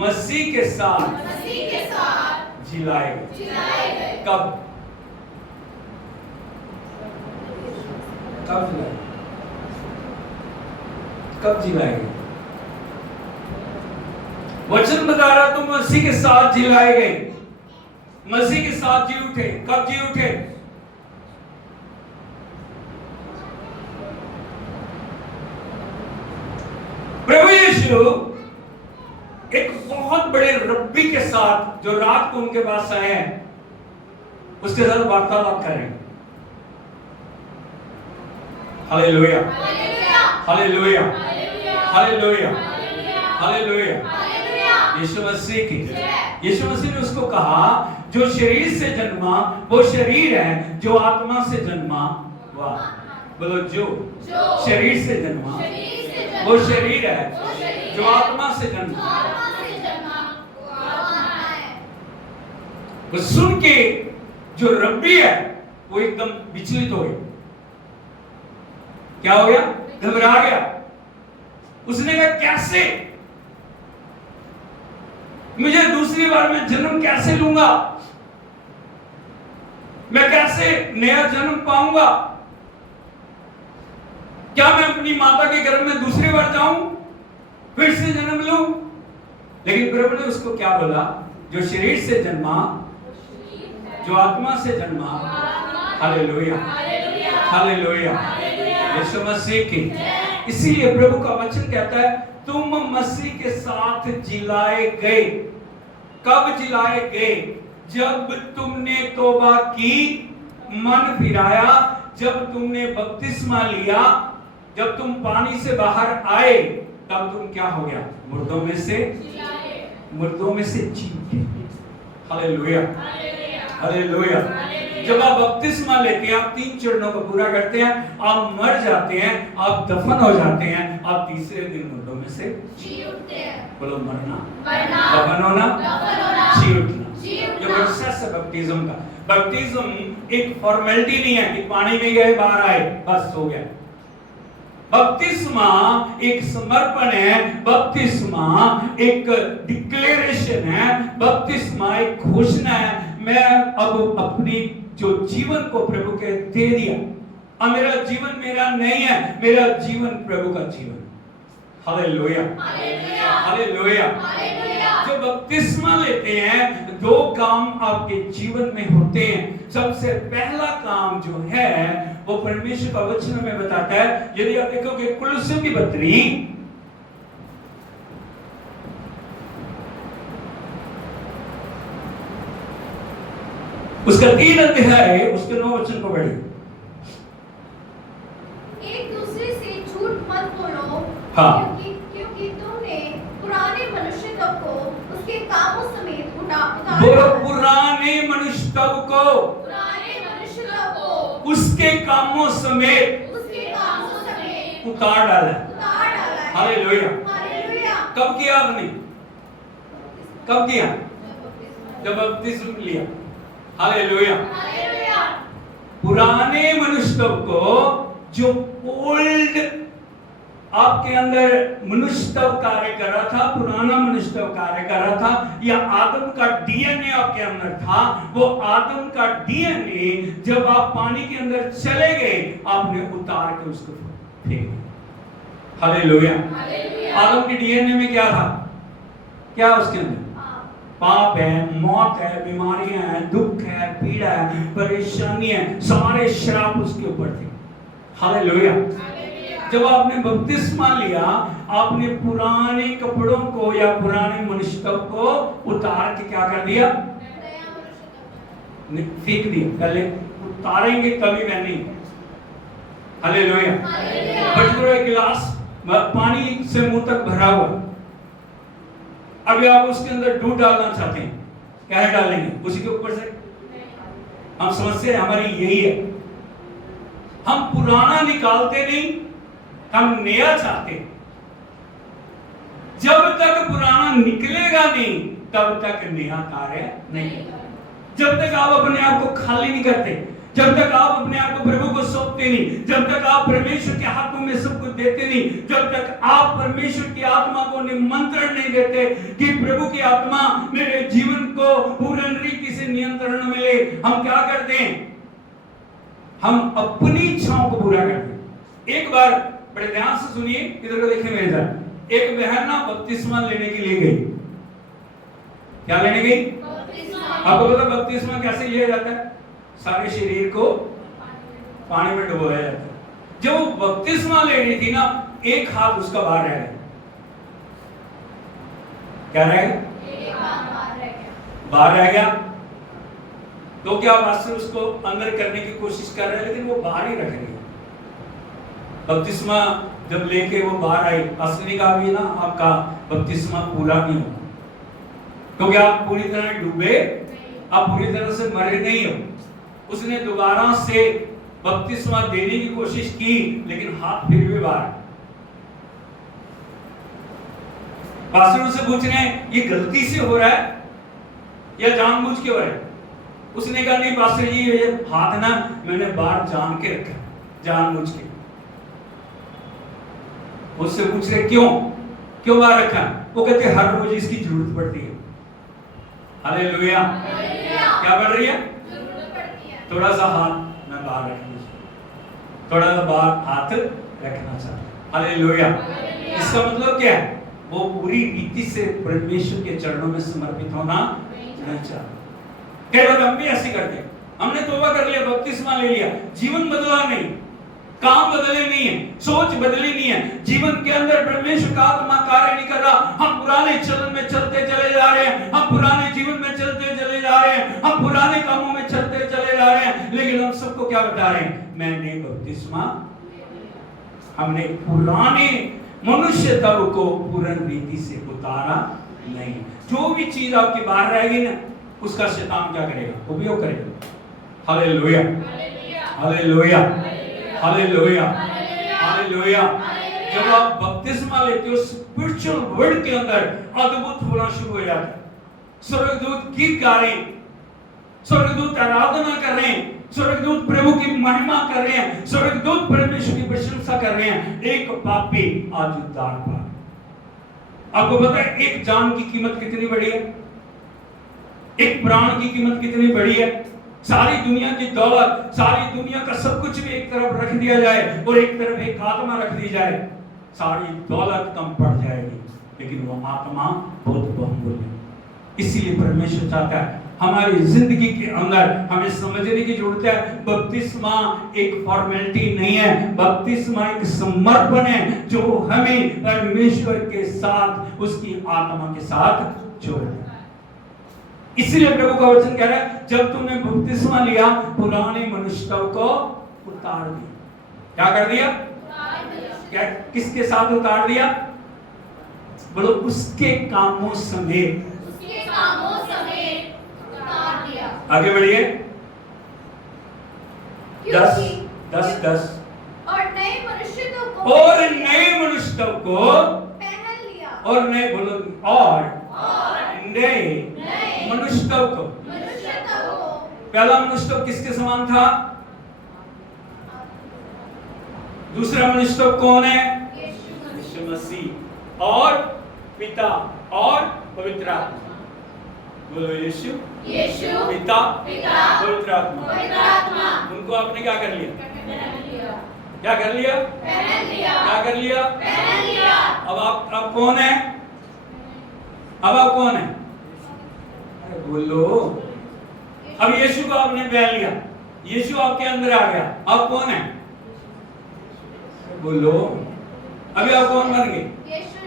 मसीह के साथ मसीह के साथ जिलाए गए। जिलाए गए। कब? कब जिलाए? कब जिलाए गए? वचन बता रहा तुम मसीह के साथ जिलाए गए, मसीह के साथ जी उठे। कब जी उठे? प्रभु यीशु एक बहुत बड़े रब्बी के साथ जो रात को उनके पास आए हैं उसके साथ वार्तालाप करें। Hallelujah, hallelujah, hallelujah, hallelujah, hallelujah, hallelujah, hallelujah. Hallelujah. Yeshu Masih की जय। यीशु मसीह ने उसको कहा जो शरीर से जन्मा वो शरीर है, जो आत्मा से जन्मा हुआ। बोलो जो शरीर से जन्मा शरीर से जन्मा वो शरीर है, वो शरीर जो है, आत्मा से जो जन्मा। आत्मा से जन्मा वो आत्मा है। वो सुन के जो रब्बी है वो एकदम विचलित हो गया। क्या हो गया? घबरा गया। उसने कहा कैसे? मुझे दूसरी बार मैं जन्म कैसे लूंगा? मैं कैसे नया जन्म पाऊंगा? क्या मैं अपनी माता के गर्भ में दूसरी बार जाऊं, फिर से जन्म लूं? लेकिन प्रभु ने उसको क्या बोला? जो शरीर से जन्मा, जो आत्मा से जन्मा। हालेलुया, हालेलुया, यीशु मसीह की। इसीलिए प्रभु का वचन कहता है तुम मसीह के साथ जिलाए गए। कब जिलाए गए? जब तुमने तौबा की मन फिराया, जब तुमने बपतिस्मा लिया, जब तुम पानी से बाहर आए, तब तुम क्या हो गया? मुर्दों में से जी उठे। Hallelujah, hallelujah. जब आप बपतिस्मा लेते हैं, आप 3 चरणों को पूरा करते हैं, आप मर जाते हैं, आप दफन हो जाते हैं, आप तीसरे दिन मुर्दों में से जी उठते हैं। बोलो मरना, दफन होना, जी उठना। जी उठना। ये प्रोसेस है बपतिस्म का। बपतिस्म एक फॉर्मेलिटी नहीं है कि पानी में गए बाहर आए बस हो गया। बपतिस्मा एक समर्पण है, बपतिस्मा एक डिक्लेरेशन है, बपतिस्मा एक घोषणा है। मैं अब अपनी जो जीवन को प्रभु के दे दिया। अब मेरा जीवन मेरा नहीं है, मेरा जीवन प्रभु का जीवन। Hallelujah, hallelujah, hallelujah. हालेलुया। जो बपतिस्मा लेते हैं, 2 काम आपके जीवन में होते हैं। सबसे पहला काम जो है वो परमेश्वर का वचन में बताता है। यदि आप देखोगे कुलुस्सियों की पत्री, उसका 3 अध्याय उसके 9 वचन को पढ़िए। एक दूसरे से झूठ मत बोलो, हाँ। क्योंकि तुमने पुराने मनुष्य को उसके कामों समेत उतार बोलो पुराने मनुष्य को उसके कामों समेत उतार डाला है। हालेलुया। हालेलुया। कब किया आपने? कब किया? जब बपतिस्मा लिया। हालेलुया। हालेलुया। पुराने मनुष्य को, जो ओल्ड आपके अंदर मनुष्य कार्य कर रहा था, पुराना मनुष्य कार्य कर रहा था, या आदम का डीएनए आपके अंदर था, वो आदम का डीएनए जब आप पानी के अंदर चले गए, आपने उतार के उसको फेंक दिया। हालेलुया। आदम के डीएनए में क्या था? क्या उसके अंदर? पाप है, मौत है, बीमारियां हैं, दुख है, पीड़ा है, परेशानी है, सारे श्राप उसके ऊपर थे। हालेलुया। जब आपने बपतिस्मा लिया, आपने पुराने कपड़ों को या पुराने मनुष्य को उतार के क्या कर दिया? फेंक दिया। पहले उतारेंगे तभी मैं नहीं। हालेलुया। बच्चों एक गिलास पानी से मुंह तक भरा हुआ, अभी आप उसके अंदर दूध डालना चाहते हैं, क्या डालेंगे? उसी के ऊपर से? हम समझते हैं हमारी यही है, हम पुराना निकालते नहीं, हम नया चाहते। जब तक पुराना निकलेगा नहीं, तब तक नया कार्य नहीं। जब तक आप अपने आप को खाली नहीं करते, जब तक आप अपने आप को प्रभु को सौंपते नहीं, जब तक आप परमेश्वर के हाथों में सब कुछ देते नहीं, जब तक आप परमेश्वर की आत्मा को निमंत्रण नहीं देते कि प्रभु की आत्मा मेरे जीवन को पूर्ण रीति से नियंत्रण में ले, हम क्या करते हैं? हम अपनी इच्छाओं को पूरा करते हैं। एक बार बड़े ध्यान से सुनिए, इधर को देखिए मेरे तरफ। एक बहन ना बपतिस्मा लेने के लिए गई। क्या लेने गई? आपको पता बपतिस्मा कैसे लिया जाता है? सारे शरीर को पानी में डुबोया जाता है। जब वो बपतिस्मा ले रही थी ना, एक हाथ उसका बाहर रह गया। क्या रह गया? बाहर रह गया। तो क्या पास्टर उसको अंदर करने की कोशिश कर रहे हैं, लेकिन वो बाहर ही रख रही है। बपतिस्मा जब लेके वो बाहर आई, असली का भी ना आपका बपतिस्मा पूरा नहीं हुआ, क्योंकि आप पूरी तरह डूबे, आप पूरी तरह से मरे नहीं हो। उसने दोबारा से बपतिस्मा देने की कोशिश की, लेकिन हाथ फिर भी बाहर। पास्टर उससे पूछ रहे हैं ये गलती से हो रहा है या जानबूझ के हो रहा है? उसने कहा नहीं पास्टर जी, ये हाथ ना मैंने बाहर जान के रखा, जानबूझ के। उससे पूछ रहे क्यों बाहर रखा? वो कहते हर रोज इसकी जरूरत पड़ती है। हालेलुया। क्या बढ़ रही है? थोड़ा सा हाथ मैं बाहर रखना, थोड़ा सा बाहर हाथ रखना चाहता। हालेलुया। इसका मतलब क्या है? वो पूरी रीति से परमेश्वर के चरणों में समर्पित होना नहीं चाहता। कई बार हम भी ऐसे करते हैं, हमने तौबा कर लिया, बपतिस्मा ले लिया, जीवन बदला नहीं, काम बदले नहीं है, सोच बदली नहीं है, जीवन के अंदर परमेश्वर का आत्मा कार्य नहीं कर रहा। हम पुराने चलन में चलते चले जा रहे हैं, हम पुराने जीवन में चलते चले जा रहे हैं, हम पुराने कामों में चलते चले जा रहे हैं, लेकिन हम क्या बता रहे हैं? मैंने बपतिस्मा, हमने पुराने मनुष्य तब को पूर्ण रीति से उतारा नहीं। जो भी चीज आपकी बाहर रहेगी ना, उसका शैतान क्या करेगा? उपयोग करेगा। Hallelujah, hallelujah, hallelujah, hallelujah. जब आप बपतिस्मा लेते हो, स्पिरिचुअल वर्ल्ड के अंदर अद्भुत होना शुरू हो जाता है। स्वर्गदूत गीत गा रहे हैं, स्वर्गदूत आराधना कर रहे हैं, स्वर्गदूत प्रभु की महिमा कर रहे हैं, स्वर्गदूत परमेश्वर की प्रशंसा कर रहे हैं। एक पापी आज उद्धार पा। आपको पता है एक जान की कीमत कितनी बड़ी है? एक प्राण की कीमत कितनी बड़ी है? सारी दुनिया की दौलत, सारी दुनिया का सब कुछ भी एक तरफ रख दिया जाए और एक तरफ एक आत्मा रख दी जाए, सारी दौलत कम पड़ जाएगी, लेकिन वो आत्मा बहुत बहुमूल्य है। इसीलिए परमेश्वर चाहता है हमारी जिंदगी के अंदर हमें समझने की जरूरत है, बपतिस्मा एक फॉर्मेलिटी नहीं है, बपतिस्मा एक समर्पण है जो हमें परमेश्वर के साथ, उसकी आत्मा के साथ जोड़ता है। इसलिए प्रभु का वचन कह रहा है, जब तुमने बपतिस्मा लिया, पुराने मनुष्य को उतार दिया। क्या कर दिया? क्या किसके साथ उतार दिया? बोलो, उसके कामों समेत। उसके कामों समेत उतार दिया। आगे बढ़िए। 10 10 10 और नए मनुष्यों को पहन लिया। और नए, बोलो, और नए मनुष्य को। पहला मनुष्य किसके समान था? दूसरा मनुष्य कौन है? यीशु मसीह और पिता और पवित्र आत्मा। बोलो, यीशु, पिता, पवित्र आत्मा। उनको आपने क्या कर लिया? क्या कर लिया? क्या कर लिया? अब आप कौन है? अब आप कौन है? अरे बोलो। अब यीशु को आपने पहन लिया, यीशु आपके अंदर आ गया, आप कौन है? बोलो। अभी आप कौन बन गए?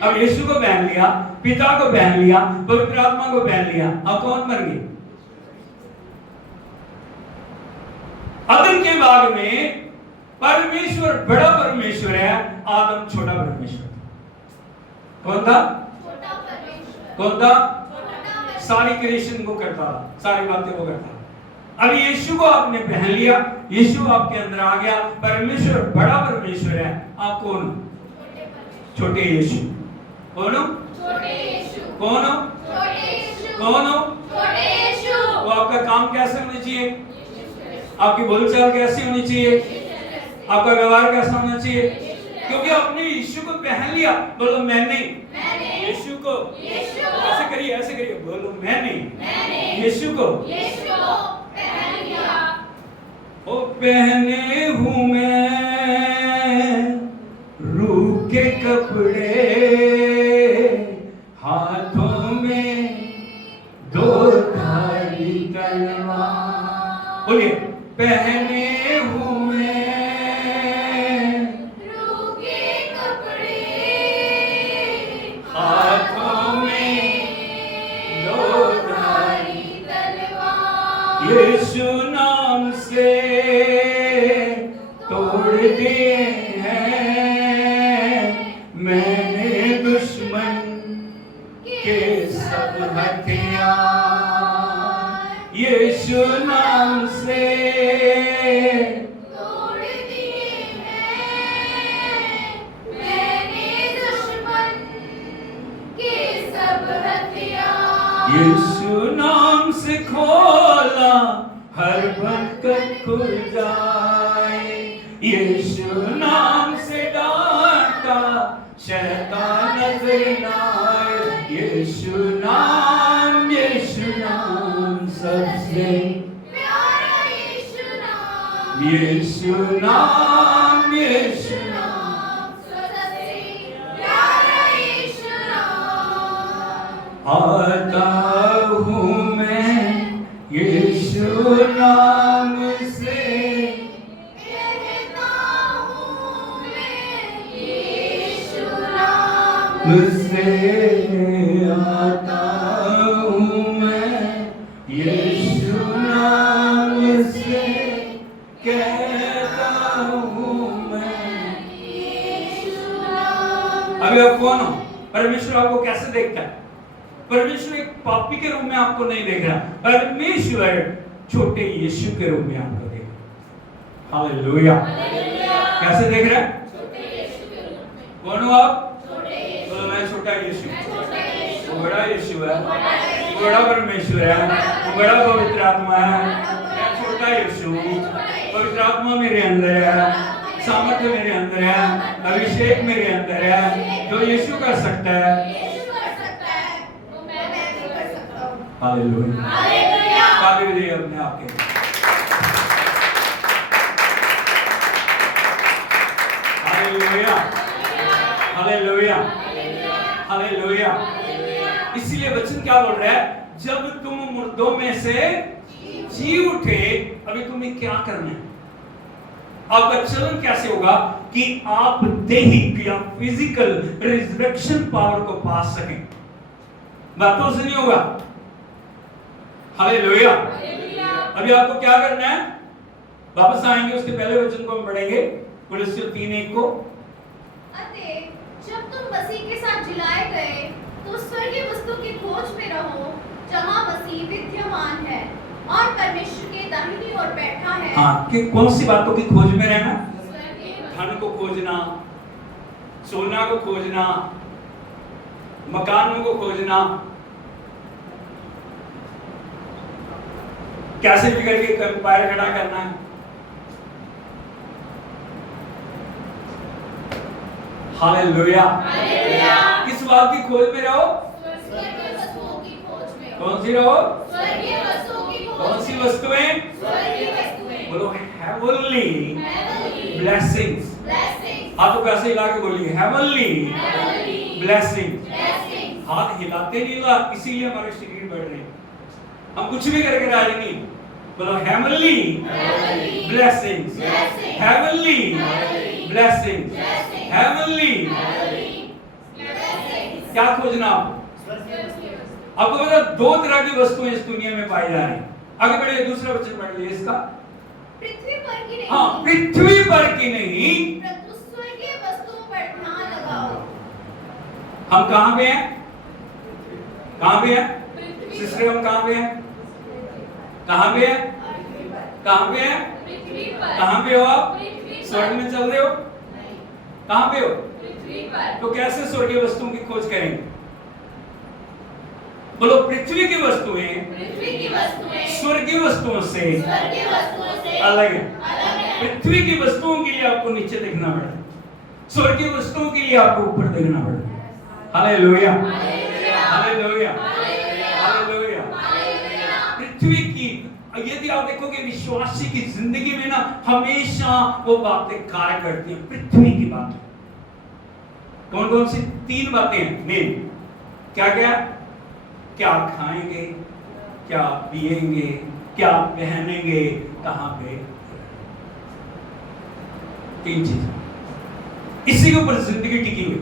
अब यीशु को पहन लिया, पिता को पहन लिया, पवित्र आत्मा को पहन लिया, आप कौन बन गए? आदम के बाग में परमेश्वर बड़ा परमेश्वर है, आदम छोटा परमेश्वर। कौन था? छोटा परमेश्वर। कौन था? सारी क्रिएशन को करता, सारी बातें वो करता। अब यीशु को आपने पहन लिया, यीशु आपके अंदर आ गया, परमेश्वर बड़ा परमेश्वर है, आप कौन? छोटे यीशु। कौन हो? छोटे यीशु। कौन हो? छोटे यीशु। कौन हो? छोटे यीशु। तो आपका काम कैसे होना चाहिए? आपकी बोलचाल कैसी होनी चाहिए? आपका व्यवहार कैसा होना चाहिए? क्योंकि आपने यीशु को पहन लिया। बोलो, मैंने यीशु को। ऐसे करिए, ऐसे करिए, बोलो, मैंने यीशु को पहन लिया। ओ पहने हूँ मैं रूह के कपड़े, हाथों में दो धारी तलवार। बोलिए, पहने हूँ मैं रूह के कपड़े, हाथों में दो धारी तलवार। यीशु नाम से तोड़ दिए हैं मैंने दुश्मन के सब हथियार। यीशु नाम से तोड़ दिए हैं मैंने दुश्मन के सब हथियार। यीशु नाम से खोला हर बंधन खुल जाए। यीशु नाम से डांटा शैतान नजर न आए। यीशु नाम सबसे प्यारा यीशु नाम, यीशु नाम सबसे प्यारा यीशु नाम। आता हूँ मैं यीशु नाम से, कहता हूँ मैं यीशु नाम मुझसे आता हूँ मैं यीशु नाम से, अभी आप कौन हो? परमेश्वर आपको कैसे देखता है? परमेश्वर एक पापी के रूप में आपको नहीं देख रहा, परमेश्वर छोटे यीशु के रूप में आपको देख रहा। हालेलुया। कैसे देख रहा है? कौन हो आप? बोलो मैं छोटा यीशु। वो बड़ा यीशु है, वो बड़ा परमेश्वर है, वो बड़ा पवित्र आत्मा है। मैं छोटा यीशु, पवित्र आत्मा मेरे अंदर है, सामर्थ्य मेरे अंदर है, अभिषेक मेरे अंदर है। जो यीशु कर सकता है हालेलुया। ताली दीजिए अपने आप के। Hallelujah, hallelujah, hallelujah. इसलिए वचन क्या बोल रहा है? जब तुम मुर्दों में से जी उठे, अभी तुम्हें क्या करना है? आपका चलन कैसे होगा कि आप दैहिक या फिजिकल रिजरेक्शन पावर को पा सकें? बातों से नहीं होगा। हालेलुया। अभी आपको क्या करना है? वापस आएंगे, उसके पहले वचन को हम पढ़ेंगे, कुलस्सियों 3:1 को। अतः जब तुम मसीह के साथ जिलाए गए तो स्वर्गीय वस्तु की खोज में रहो जहाँ मसीह विद्यमान है और परमेश्वर के दाहिनी ओर बैठा है। हाँ, कि कौन सी बातों की खोज में रहना? धन को खोजना, सोना को खोजना, मकानों को खोजना, कैसे भी करके एम्पायर खड़ा करना है। हालेलुया। किस बात की खोज में रहो? स्वर्गीय वस्तुओं की खोज में रहो। कौन सी रहो? स्वर्गीय वस्तुओं की खोज कौन सी में। वस्तुएं? स्वर्गीय वस्तुएं। बोलो हेवनली Heavenly ब्लेसिंग्स। blessings। हाथों को ऐसे हिला के बोलिए हेवनली Heavenly ब्लेसिंग्स। blessings। हाथ हिलाते नहीं ला, इसीलिए हमारे शरीर बढ़ रहे हैं। हम कुछ भी करके राजी नहीं। बोलो heavenly Heavenly blessings, blessings। Heavenly Heavenly blessings, blessings। Heavenly. Heavenly blessings। क्या खोजना आप? आपको पता है, दो तरह की वस्तुएं इस दुनिया में पाई जा रही हैं। आगे बढ़िए, दूसरा वचन पढ़ लीजिए इसका। पृथ्वी पर की नहीं, हाँ, पृथ्वी पर की नहीं, परंतु स्वर्गीय वस्तुओं पर ध्यान लगाओ। हम कहां पे हैं? कहां पे हैं? पृथ्वी सिस्टर हम कहां पे हैं? कहां पे हैं? कहां पे हैं? पृथ्वी पर। कहां पे हो आप? पृथ्वी पर। स्वर्ग में चल रहे हो? नहीं, कहां पे हो? पृथ्वी पर। तो कैसे स्वर्गीय वस्तुओं की खोज करेंगे? बोलो पृथ्वी की वस्तुएं पृथ्वी की वस्तुएं स्वर्गीय वस्तुओं से स्वर्गीय वस्तुओं से अलग है। अलग है। पृथ्वी की वस्तुओं के लिए आपको नीचे देखना पड़ेगा, स्वर्गीय वस्तुओं के लिए आपको ऊपर देखना पड़ेगा। Hallelujah, hallelujah, hallelujah, hallelujah, hallelujah. Hallelujah. पृथ्वी की, यदि आप देखोगे विश्वासी की जिंदगी में ना हमेशा वो बातें कार्य करती हैं, पृथ्वी की बातें। कौन कौन सी? 3 बातें हैं मेन। क्या क्या? क्या खाएंगे, क्या पिएंगे, क्या पहनेंगे, कहां पे। 3 चीज इसी के ऊपर जिंदगी टिकी हुई।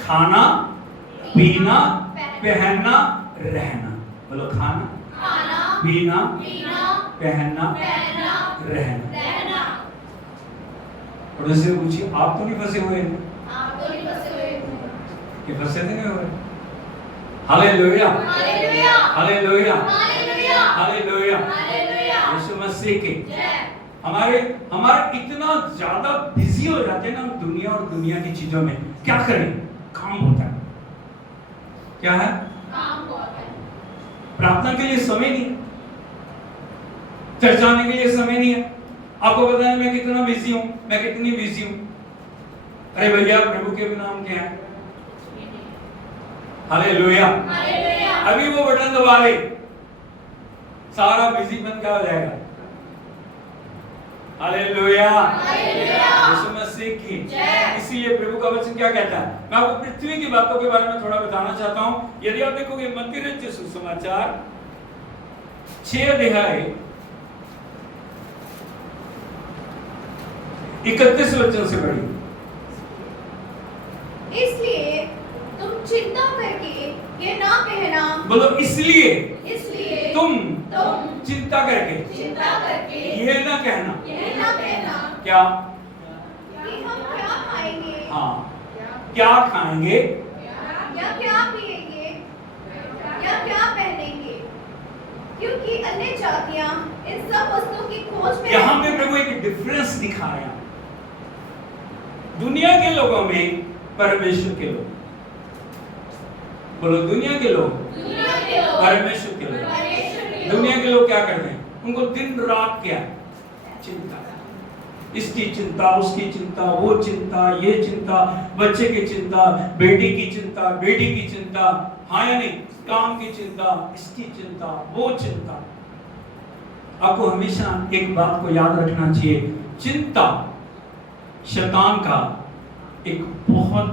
खाना, पीना, पहनना, रहना। बोलो खाना, खाना, पीना, पीना, पहनना, पहनना, रहना। रहना। और उससे पूछिए, आप तो नहीं फंसे हुए हैं? आप तो नहीं फंसे हुए। कि फंसे तो नहीं हुए? Hallelujah, hallelujah, hallelujah, hallelujah, hallelujah. Hallelujah. Yeshu Masih के जय। हमारे इतना ज्यादा बिजी हो जाते हैं ना हम दुनिया और दुनिया की चीजों में। क्या करें? काम होता है। क्या है? काम बहुत है। प्रार्थना के लिए समय नहीं है, चर्च जाने के लिए समय नहीं है। आपको पता है मैं कितना बिजी हूं, मैं कितनी बिजी हूं। अरे भैया, प्रभु के नाम क्या है? हालेलुया। हालेलुया। अभी वो बटन दबा दे, सारा बिजी बंद क्या हो जाएगा। Hallelujah, hallelujah. यीशु मसीह की जय। इसीलिए प्रभु का वचन क्या कहता है? मैं आपको पृथ्वी की बातों के बारे में थोड़ा बताना चाहता हूं। यदि आप देखोगे मत्ती रचित सुसमाचार 6 अध्याय 31 वचन से पढ़िए। इसलिए तुम चिंता करके ये ना कहना। बोलो इसलिए इसलिए तुम तुम चिंता करके चिंता करके ये ना कहना। ये ना कहना क्या? कि हम क्या खाएंगे, हाँ, क्या खाएंगे, या क्या पिएंगे, या क्या पहनेंगे, क्योंकि अन्य जातियां इन सब वस्तुओं की खोज में यहां पे प्रभु एक डिफरेंस दिखाया, दुनिया के लोगों में परमेश्वर के लोग, बोलो दुनिया के लोग, परमेश्वर के लोग। दुनिया के लोग क्या करते हैं, उनको दिन रात क्या चिंता, इसकी चिंता, उसकी चिंता, वो चिंता, ये चिंता, बच्चे की चिंता, बेटी की चिंता, बेटी की चिंता, हाँ या नहीं, काम की चिंता, इसकी चिंता, वो चिंता। आपको हमेशा एक बात को याद रखना चाहिए, चिंता शैतान का एक बहुत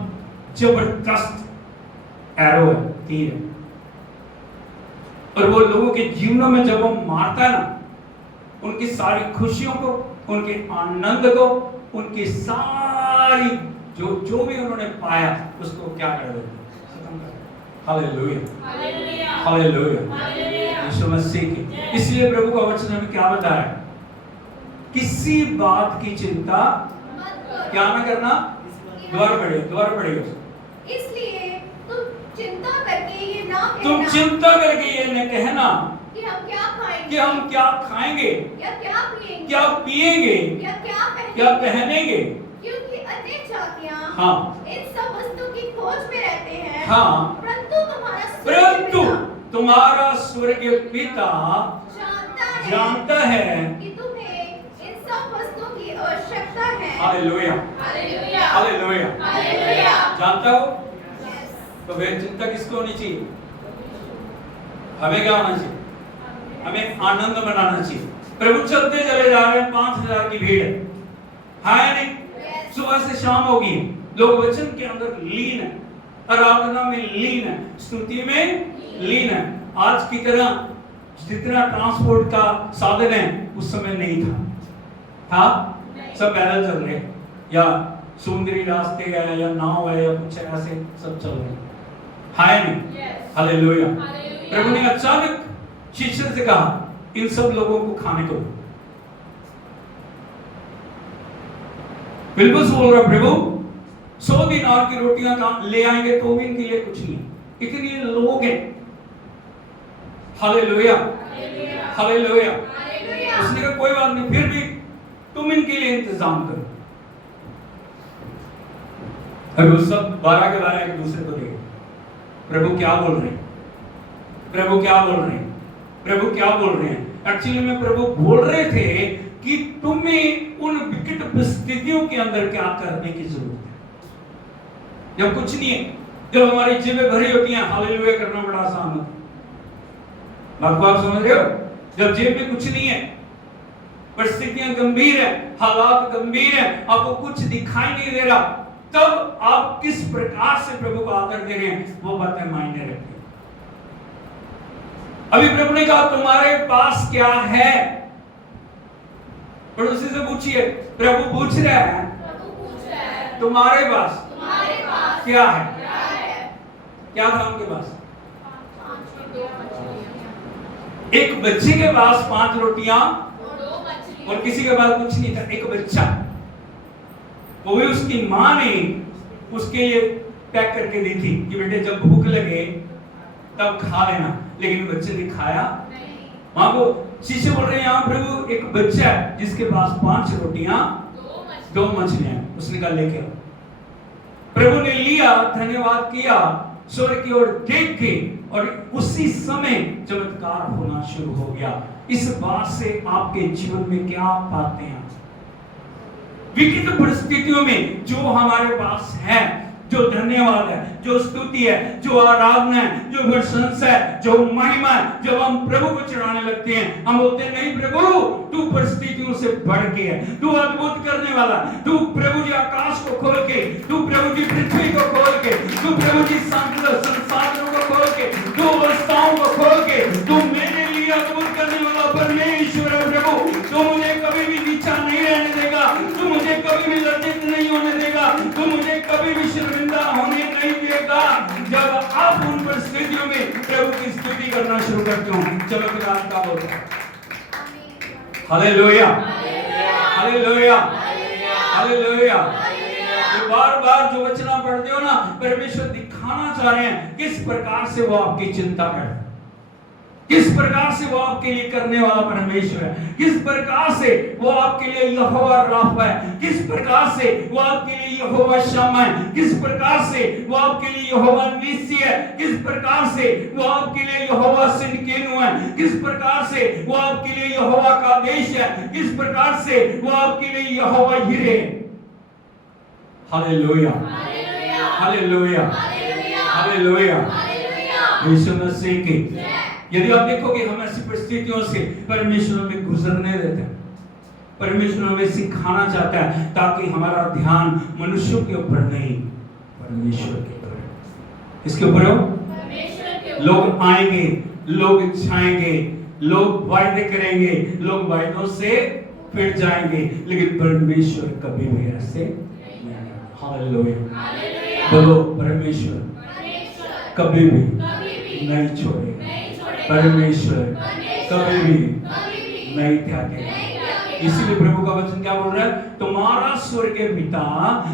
जबरदस्त एरो है, तीर है, और वो लोगों के जीवनों में जब वो मारता है ना, उनकी सारी खुशियों को, उनके आनंद को, उनकी सारी जो भी उन्होंने पाया उसको क्या कर देते हैं, हालेलुया, हालेलुया, यीशु मसीह की। इसलिए प्रभु का वचन हमें क्या बताया, किसी बात की चिंता क्या ना करना, द्वार बढ़िए। इसलिए तुम चिंता करके ये ना कहना, तुम चिंता करके ये न कहना कि हम क्या खाएंगे, कि हम क्या खाएंगे, या क्या पिएंगे, क्या पिएंगे, या क्या पहनेंगे, क्योंकि अन्य जातियां हाँ इन सब वस्तुओं की खोज में रहते हैं, हाँ, परंतु तुम्हारा स्वर्गीय पिता जानता है कि तुम्हें इन सब वस्तुओं की आवश्यकता है। Hallelujah, hallelujah, hallelujah, hallelujah. जानता हो, तो फिर चिंता किसको होनी चाहिए, हमें क्या होना चाहिए, हमें आनंद मनाना चाहिए। प्रभु चलते चले जा रहे हैं, 5000 की भीड़ है, हाँ या नहीं, सुबह से शाम होगी, लोग वचन के अंदर लीन है, आराधना में लीन है, स्तुति में लीन है। आज की तरह जितना ट्रांसपोर्ट का साधन है उस समय नहीं था, सब पैदल चल रहे, या समुद्री रास्ते है, या नाव है, या कुछ ऐसे सब चल रहे, हाय नहीं, हालेलुया। प्रभु ने अचानक शिष्य से कहा, इन सब लोगों को खाने को दो। बिल्कुल बोल रहा प्रभु, 100 दिनार की रोटियां ले आएंगे तो भी इनके लिए कुछ नहीं, इतने लोग हैं, हालेलुया, हालेलुया। उसने कहा कोई बात नहीं, फिर भी तुम इनके लिए इंतजाम करो। अब वो सब 12 के 12 एक दूसरे को देखे, प्रभु क्या बोल रहे हैं, प्रभु क्या बोल रहे हैं, प्रभु क्या बोल रहे हैं। एक्चुअली में प्रभु बोल रहे थे कि तुम्हें उन विकट परिस्थितियों के अंदर क्या करने की जरूरत है, जब कुछ नहीं है, जब हमारी जेबें भरी होती हैं, हालेलुया करना बड़ा आसान है। बात को आप समझ रहे हो, जब जेब में कुछ नहीं है, परिस्थितियां गंभीर है, हालात गंभीर है, आपको कुछ दिखाई नहीं दे रहा, तब आप किस प्रकार से प्रभु को आदर दे रहे हैं, वो बातें मायने रखती है। अभी प्रभु ने कहा तुम्हारे पास क्या है, पड़ोसी से पूछिए, प्रभु पूछ रहा है तुम्हारे पास क्या है, क्या था उनके पास, एक बच्चे के पास 5 रोटियां और किसी के पास कुछ नहीं था, एक बच्चा, वो भी उसकी मां ने उसके लिए पैक करके दी थी कि बेटे जब भूख लगे तब खा लेना, लेकिन बच्चे ने खाया नहीं। वहां को शिष्य बोल रहे हैं, यहाँ प्रभु एक बच्चा है जिसके पास 5 रोटियां 2 मछलियां, उसने कहा लेके आओ। प्रभु ने लिया, धन्यवाद किया, स्वर्ग की ओर देख के, और उसी समय चमत्कार होना शुरू हो गया। इस बात से आपके जीवन में क्या पाते हैं, विकट परिस्थितियों में जो हमारे पास है, जो धन्यवाद है, जो स्तुति है, जो आराधना है, जो प्रशंसा है, जो महिमा है, जब हम प्रभु को चढ़ाने लगते हैं, हम बोलते हैं नहीं प्रभु तू परिस्थितियों से बढ़ के है, तू अद्भुत करने वाला, तू प्रभु जी आकाश को खोल के, तू प्रभु जी पृथ्वी को खोल के, तू प्रभु जी संसाधनों को खोल के, तू अवस्थाओं को खोल के, तू मेरे लिए अद्भुत करने वाला परमेश्वर है। प्रभु तू मुझे कभी भी नीचा नहीं रहने देगा, तू मुझे कभी भी लज्जित नहीं होने देगा, तू मुझे कभी भी शर्मिंदा होने नहीं देगा। जब आप उन परिस्थितियों में प्रभु की स्तुति करना शुरू करते हो, चलो फिर आज का बोलते हैं हालेलुया, हालेलुया, हालेलुया। बार बार जो वचन पढ़ते हो ना, परमेश्वर दिखाना चाह रहे हैं किस प्रकार से वो आपकी चिंता कर रहे हैं, किस प्रकार से वो आपके लिए करने वाला परमेश्वर है, किस प्रकार से वो आपके लिए यहोवा राफा है, किस प्रकार से वो आपके लिए यहोवा शम्मा है, किस प्रकार से वो आपके लिए यहोवा निस्सी है, किस प्रकार से वो आपके लिए यहोवा सिदकीनु है, किस प्रकार से वो आपके लिए यहोवा कादेश है, किस प्रकार से वो आपके लिए यहोवा यिरे है। Hallelujah, hallelujah, hallelujah, Yeshu Masih की। यदि आप देखोगे हम ऐसी परिस्थितियों से परमेश्वर हमें गुजरने देते हैं, परमेश्वर हमें सिखाना चाहता है ताकि हमारा ध्यान मनुष्यों के ऊपर नहीं, परमेश्वर के ऊपर। इसके ऊपर हो, लोग आएंगे, लोग जाएंगे, लोग वायदे करेंगे, लोग वायदों से फिर जाएंगे, लेकिन परमेश्वर कभी भी ऐसे नहीं। हालेलुया, बोलो परमेश्वर कभी भी नहीं छोड़ेगा, परमेश्वर कभी भी नहीं त्यागेगा। इसीलिए प्रभु का वचन क्या बोल रहा है, तुम्हारा स्वर्गीय पिता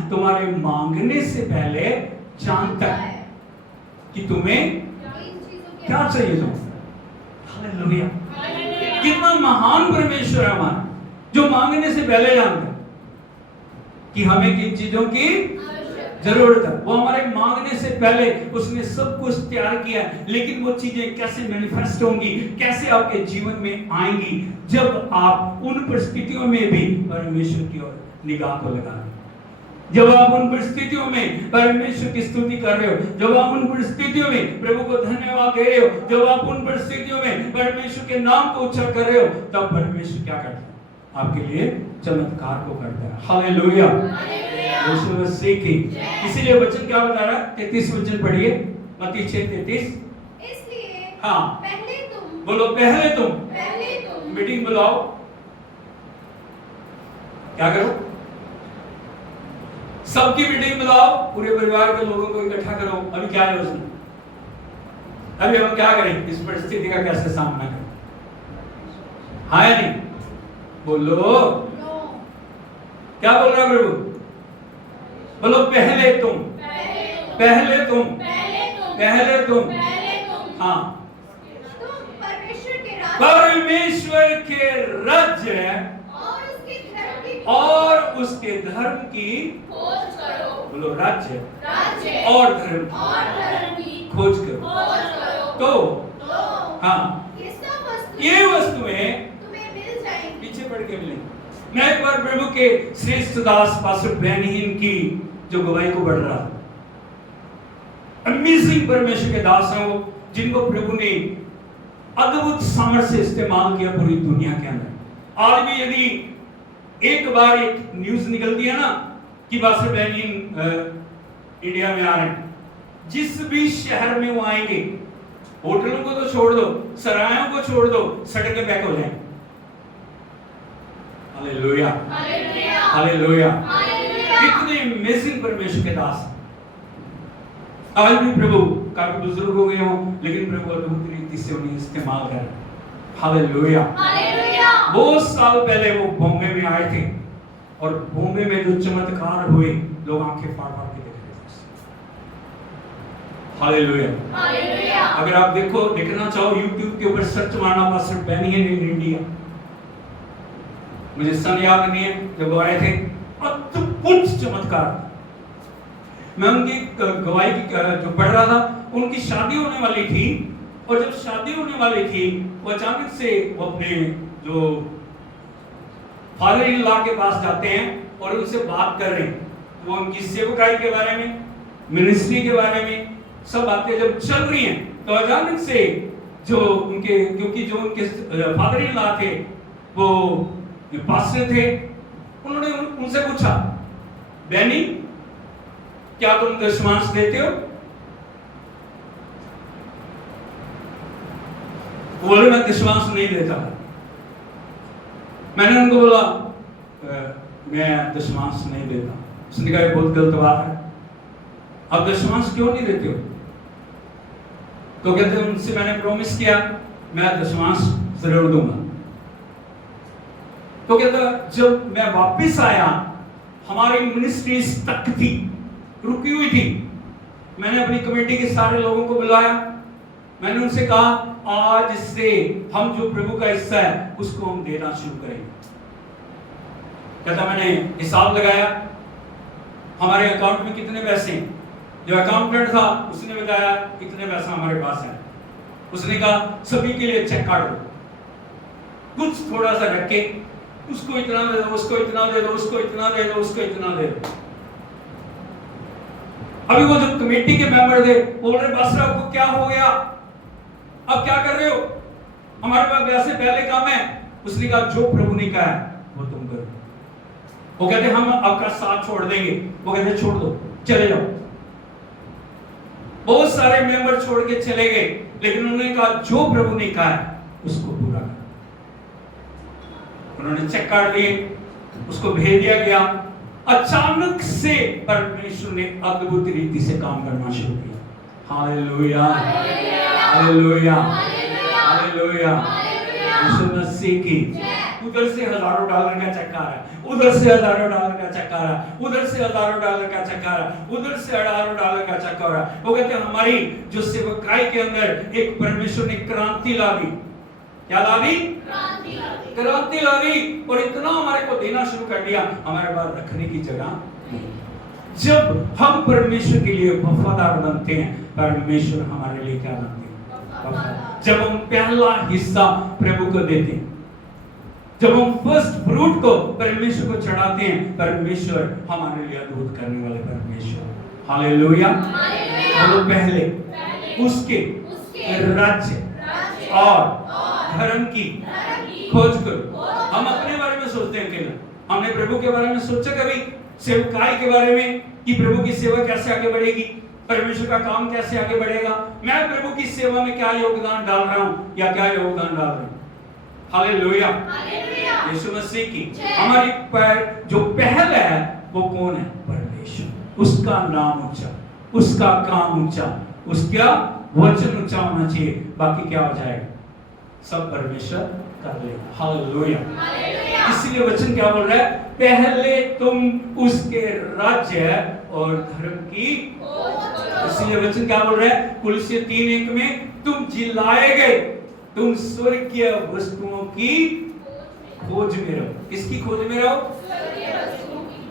तुम्हारे मांगने से पहले जानता है कि तुम्हें क्या चाहिए। हालेलुया, कितना महान परमेश्वर है हमारा, जो मांगने से पहले जानता है कि हमें किन चीजों की जरूरत है। वो हमारे मांगने से पहले उसने सब कुछ तैयार किया है, लेकिन वो चीजें कैसे मैनिफेस्ट होंगी, कैसे आपके जीवन में आएंगी, जब आप उन परिस्थितियों में भी परमेश्वर की ओर निगाह को लगाएं, जब आप उन परिस्थितियों में परमेश्वर की स्तुति कर रहे हो, जब आप उन परिस्थितियों में प्रभु को धन्यवाद दे रहे हो, जब आप उन परिस्थितियों में परमेश्वर के नाम को उच्चार कर रहे हो, तब परमेश्वर क्या करता है, आपके लिए चमत्कार को करता है। हालेलुया, यीशु मसीह की। इसीलिए वचन क्या बता रहा है, 33 वचन पढ़िए, मत्ती 6:33। इसलिए हाँ, पहले तुम, बोलो पहले तुम मीटिंग बुलाओ, क्या करो, सबकी मीटिंग बुलाओ, पूरे परिवार के लोगों को इकट्ठा करो। अभी क्या योजना, अभी हम क्या करें, इस परिस्थिति का कैसे सामना करें, हाँ या नहीं, बोलो। क्या बोल रहा है प्रभु, बोलो पहले तुम, पहले तुम, पहले तुम, हाँ, परमेश्वर के राज्य और उसके धर्म की खोज करो। बोलो राज्य और धर्म की खोज करो, तो हाँ, ये वस्तुएं तुम्हें मिल जाएंगी, पीछे पढ़ के मिलेंगी। मैं एक बार प्रभु के श्रेष्ठ दास पास्टर बेनहीन की जो गवाही को बढ़ रहा, अमेजिंग परमेश्वर के दास हैं वो, जिनको प्रभु ने अद्भुत सामर्थ्य से इस्तेमाल किया पूरी दुनिया के अंदर। आज भी यदि एक बार एक न्यूज निकलती है ना कि पास्टर बेनहीन इंडिया में आ रहे हैं, जिस भी शहर में वो आएंगे, होटलों को तो छोड़ दो, सरायों को छोड़ दो, सड़कें पैक हो जाएंगी। हालेलुया, हालेलुया, कितने अमेजिंग परमेश्वर के दास। आज भी प्रभु काफी बुजुर्ग हो गए हो, लेकिन प्रभु अद्भुत रीति से उन्हें इस्तेमाल कर रहे हैं। हालेलुया, बहुत साल पहले वो बॉम्बे में आए थे, और बॉम्बे में जो चमत्कार हुए, लोग आंखें फाड़ फाड़ के देख रहे थे। हालेलुया, अगर आप देखना चाहो यूट्यूब के ऊपर सर्च मारना पास्टर बेनहीन इन इंडिया, मुझे सन याद नहीं है, जब आए थे अद्भुत चमत्कार। मैं उनकी गवाही जो पढ़ रहा था, उनकी शादी होने वाली थी, और जब शादी होने वाली थी, वो अचानक से वो अपने जो फादर इन लॉ के पास जाते हैं और उनसे बात कर रहे हैं। वो उनकी सेवकाई के बारे में, मिनिस्ट्री के बारे में सब बातें जब चल रही हैं, तो अचानक से जो उनके, क्योंकि जो उनके फादर इन लॉ थे वो पास्टर थे, उन्होंने उनसे पूछा, बेनी क्या तुम दशमांश देते हो? बोले मैं दशमांश नहीं देता। मैंने उनको बोला मैं दशमांश नहीं देता। उसने कहा बहुत गलत बात है, आप दशमांश क्यों नहीं देते हो? तो कहते उनसे मैंने प्रॉमिस किया मैं दशमांश जरूर दूंगा। तो कहता जब मैं वापस आया, हमारी मिनिस्ट्री स्टक थी, रुकी हुई थी। मैंने अपनी कमेटी के सारे लोगों को बुलाया, मैंने उनसे कहा आज से हम जो प्रभु का हिस्सा है उसको हम देना शुरू करेंगे। कहता मैंने हिसाब लगाया हमारे अकाउंट में कितने पैसे हैं। जो अकाउंटेंट था उसने बताया इतने पैसा हमारे पास है। उसने कहा सभी के लिए चेक काट दो, कुछ थोड़ा सा रख के उसको इतना दे दो, उसको इतना दे दो, उसको इतना दे दो, उसको इतना दे दो। अभी वो जो कमेटी के मेंबर थे बोल रहे बस आपको क्या हो गया, अब क्या कर रहे हो, हमारे पास वैसे पहले काम है। उसने कहा जो प्रभु ने कहा है वो तुम करो। वो कहते हम आपका साथ छोड़ देंगे। वो कहते छोड़ दो, चले जाओ। बहुत सारे मेंबर छोड़ के चले गए, लेकिन उन्होंने कहा जो प्रभु ने कहा है उसको पूरा करो। उन्होंने चेक काट दिए, उसको भेज दिया गया। अचानक से परमेश्वर ने अद्भुत रीति से काम करना शुरू किया। Hallelujah, hallelujah, hallelujah. Yeshu Masih की उधर से हजारों डॉलर का चेक आ रहा है, उधर से हजारों डॉलर का चेक आ रहा है, उधर से हजारों डॉलर का चेक आ रहा है, उधर से हजारों डॉलर का चेक आ रहा है। वो कहते हैं हमारी जो सेवकाई के अंदर एक परमेश्वर ने क्रांति ला दी। क्या ला दी? क्रांति ला दी। और इतना हमारे को देना शुरू कर दिया, हमारे पास रखने की जगह नहीं। जब हम परमेश्वर के लिए वफादार बनते हैं, परमेश्वर हमारे लिए क्या बनते हैं? जब हम पहला हिस्सा प्रभु को देते हैं, जब हम फर्स्ट फ्रूट को परमेश्वर को चढ़ाते हैं, परमेश्वर हमारे लिए अद्भुत करने वाले परमेश्वर। हालेलुया। बोलो पहले उसके राज्य और धर्म की खोज करो। हम अपने बारे में सोचते हैं अकेला, हमने प्रभु के बारे में सोचा कभी? सेवकाई के बारे में कि प्रभु की सेवा कैसे आगे बढ़ेगी, परमेश्वर का काम कैसे आगे बढ़ेगा, मैं प्रभु की सेवा में क्या योगदान डाल रहा हूं या क्या योगदान डाल रहा हूं? हालेलुया, यीशु मसीह की हमारी पर जो पहल है वो कौन है? परमेश्वर। उसका नाम ऊंचा, उसका काम ऊंचा, उसका वचन ऊंचा होना चाहिए, बाकी क्या हो जाएगा? सब परमेश्वर कर ले। हालेलुया। इसलिए वचन क्या बोल रहा है? पहले तुम उसके राज्य और धर्म की। इसलिए वचन क्या बोल रहा है? कुलुस्सी 3:1 में तुम जिलाए गए, तुम स्वर्गीय वस्तुओं की खोज में रहो। किसकी खोज में रहो?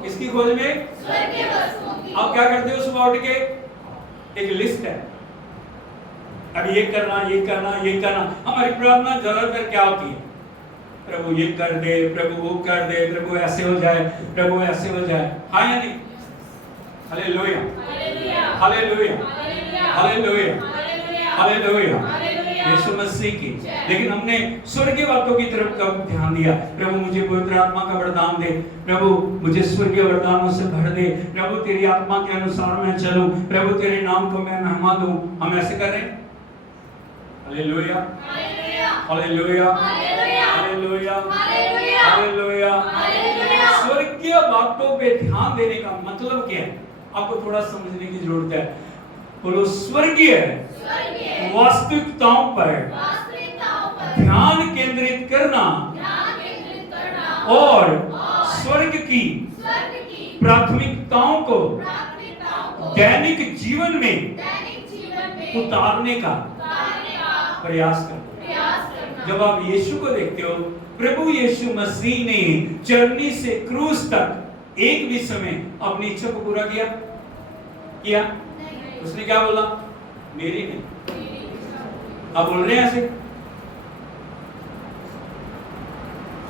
किसकी खोज में? आप क्या करते हो? सुबह उठ के एक लिस्ट है, अब ये करना, ये करना, ये करना। हमारी प्रार्थना ज्यादातर क्या होती है? प्रभु ये कर दे, प्रभु वो कर दे, प्रभु ऐसे हो जाए, प्रभु ऐसे हो जाए। हाँ या नहीं? Hallelujah, hallelujah, hallelujah, hallelujah, Yeshu Masih की। लेकिन हमने स्वर्गीय बातों की तरफ कब ध्यान दिया? प्रभु मुझे पवित्र आत्मा का वरदान दे, प्रभु मुझे स्वर्गीय वरदानों से भर दे, प्रभु तेरी आत्मा के अनुसार मैं चलूं, प्रभु तेरे नाम को मैं महिमा दूं। हम ऐसे कर रहे हैं? Hallelujah, hallelujah, hallelujah, hallelujah. स्वर्गीय बातों पे ध्यान देने का मतलब क्या है? आपको थोड़ा समझने की जरूरत है। बोलो स्वर्गीय वास्तविकताओं पर ध्यान केंद्रित करना और स्वर्ग की प्राथमिकताओं को दैनिक जीवन में उतारने का प्रयास करना। जब आप यीशु को देखते हो, प्रभु यीशु मसीह ने चरनी से क्रूस तक एक भी समय अपनी इच्छा को पूरा किया? उसने क्या बोला? मेरी नहीं। आप बोल रहे हैं ऐसे?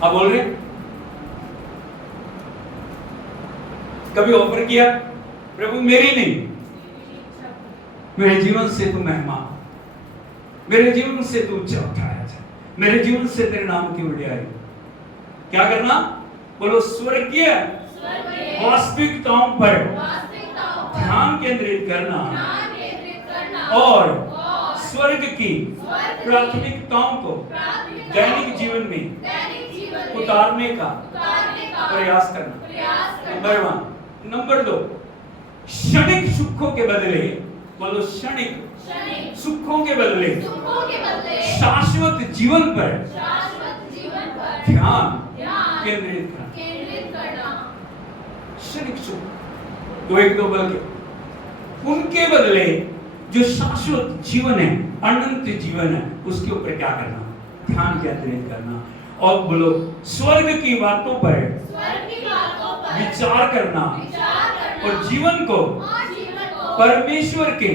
आप बोल रहे हैं? कभी ऑफर किया? प्रभु मेरी नहीं, मेरे जीवन से तू महिमा, मेरे जीवन से तू ऊंचा उठाया जाए, मेरे जीवन से तेरे नाम की वडियाई। क्या करना? बोलो स्वर्गीय वास्तविकताओं पर ध्यान केंद्रित करना और स्वर्ग की प्राथमिकताओं को दैनिक जीवन में उतारने का प्रयास करना। नंबर 1। नंबर 2, क्षणिक सुखों के बदले, बोलो क्षणिक सुखों के बदले शाश्वत जीवन पर ध्यान केंद्रित करना। क्षणिक सुख, 2 बल्कि उनके बदले जो शाश्वत जीवन है, अनंत जीवन है, उसके ऊपर क्या करना? ध्यान केंद्रित करना। और बोलो, स्वर्ग की बातों पर विचार करना और जीवन को परमेश्वर के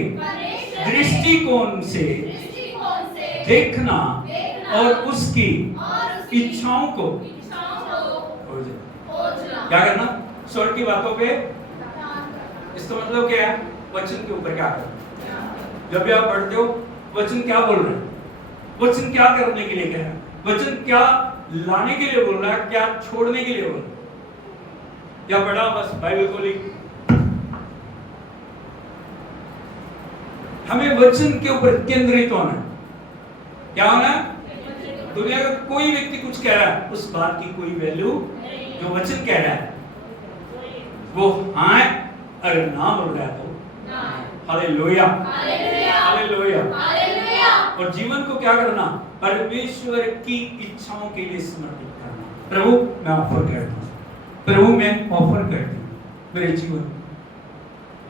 दृष्टिकोण से देखना और उसकी इच्छाओं को क्या करना? स्वर्ग की बातों पे, इसका मतलब क्या है? वचन के ऊपर क्या करना? जब भी आप पढ़ते हो, वचन क्या बोल रहे हैं? वचन क्या करने के लिए कह रहा है? वचन क्या लाने के लिए बोल रहा है? क्या छोड़ने के लिए बोल रहा है? या पढ़ा बस बाइबल खोली? हमें वचन के ऊपर केंद्रित होना है। क्या होना है? दुनिया का कोई व्यक्ति कुछ कह रहा है, उस बात की कोई वैल्यू, जो वचन कह रहा है वो हाँ, अगर ना बोल रहा है तो हालेलुया, हालेलुया। और जीवन को क्या करना? परमेश्वर की इच्छाओं के लिए समर्पित करना। प्रभु मैं ऑफर करता हूँ, प्रभु मैं ऑफर करती हूँ मेरे जीवन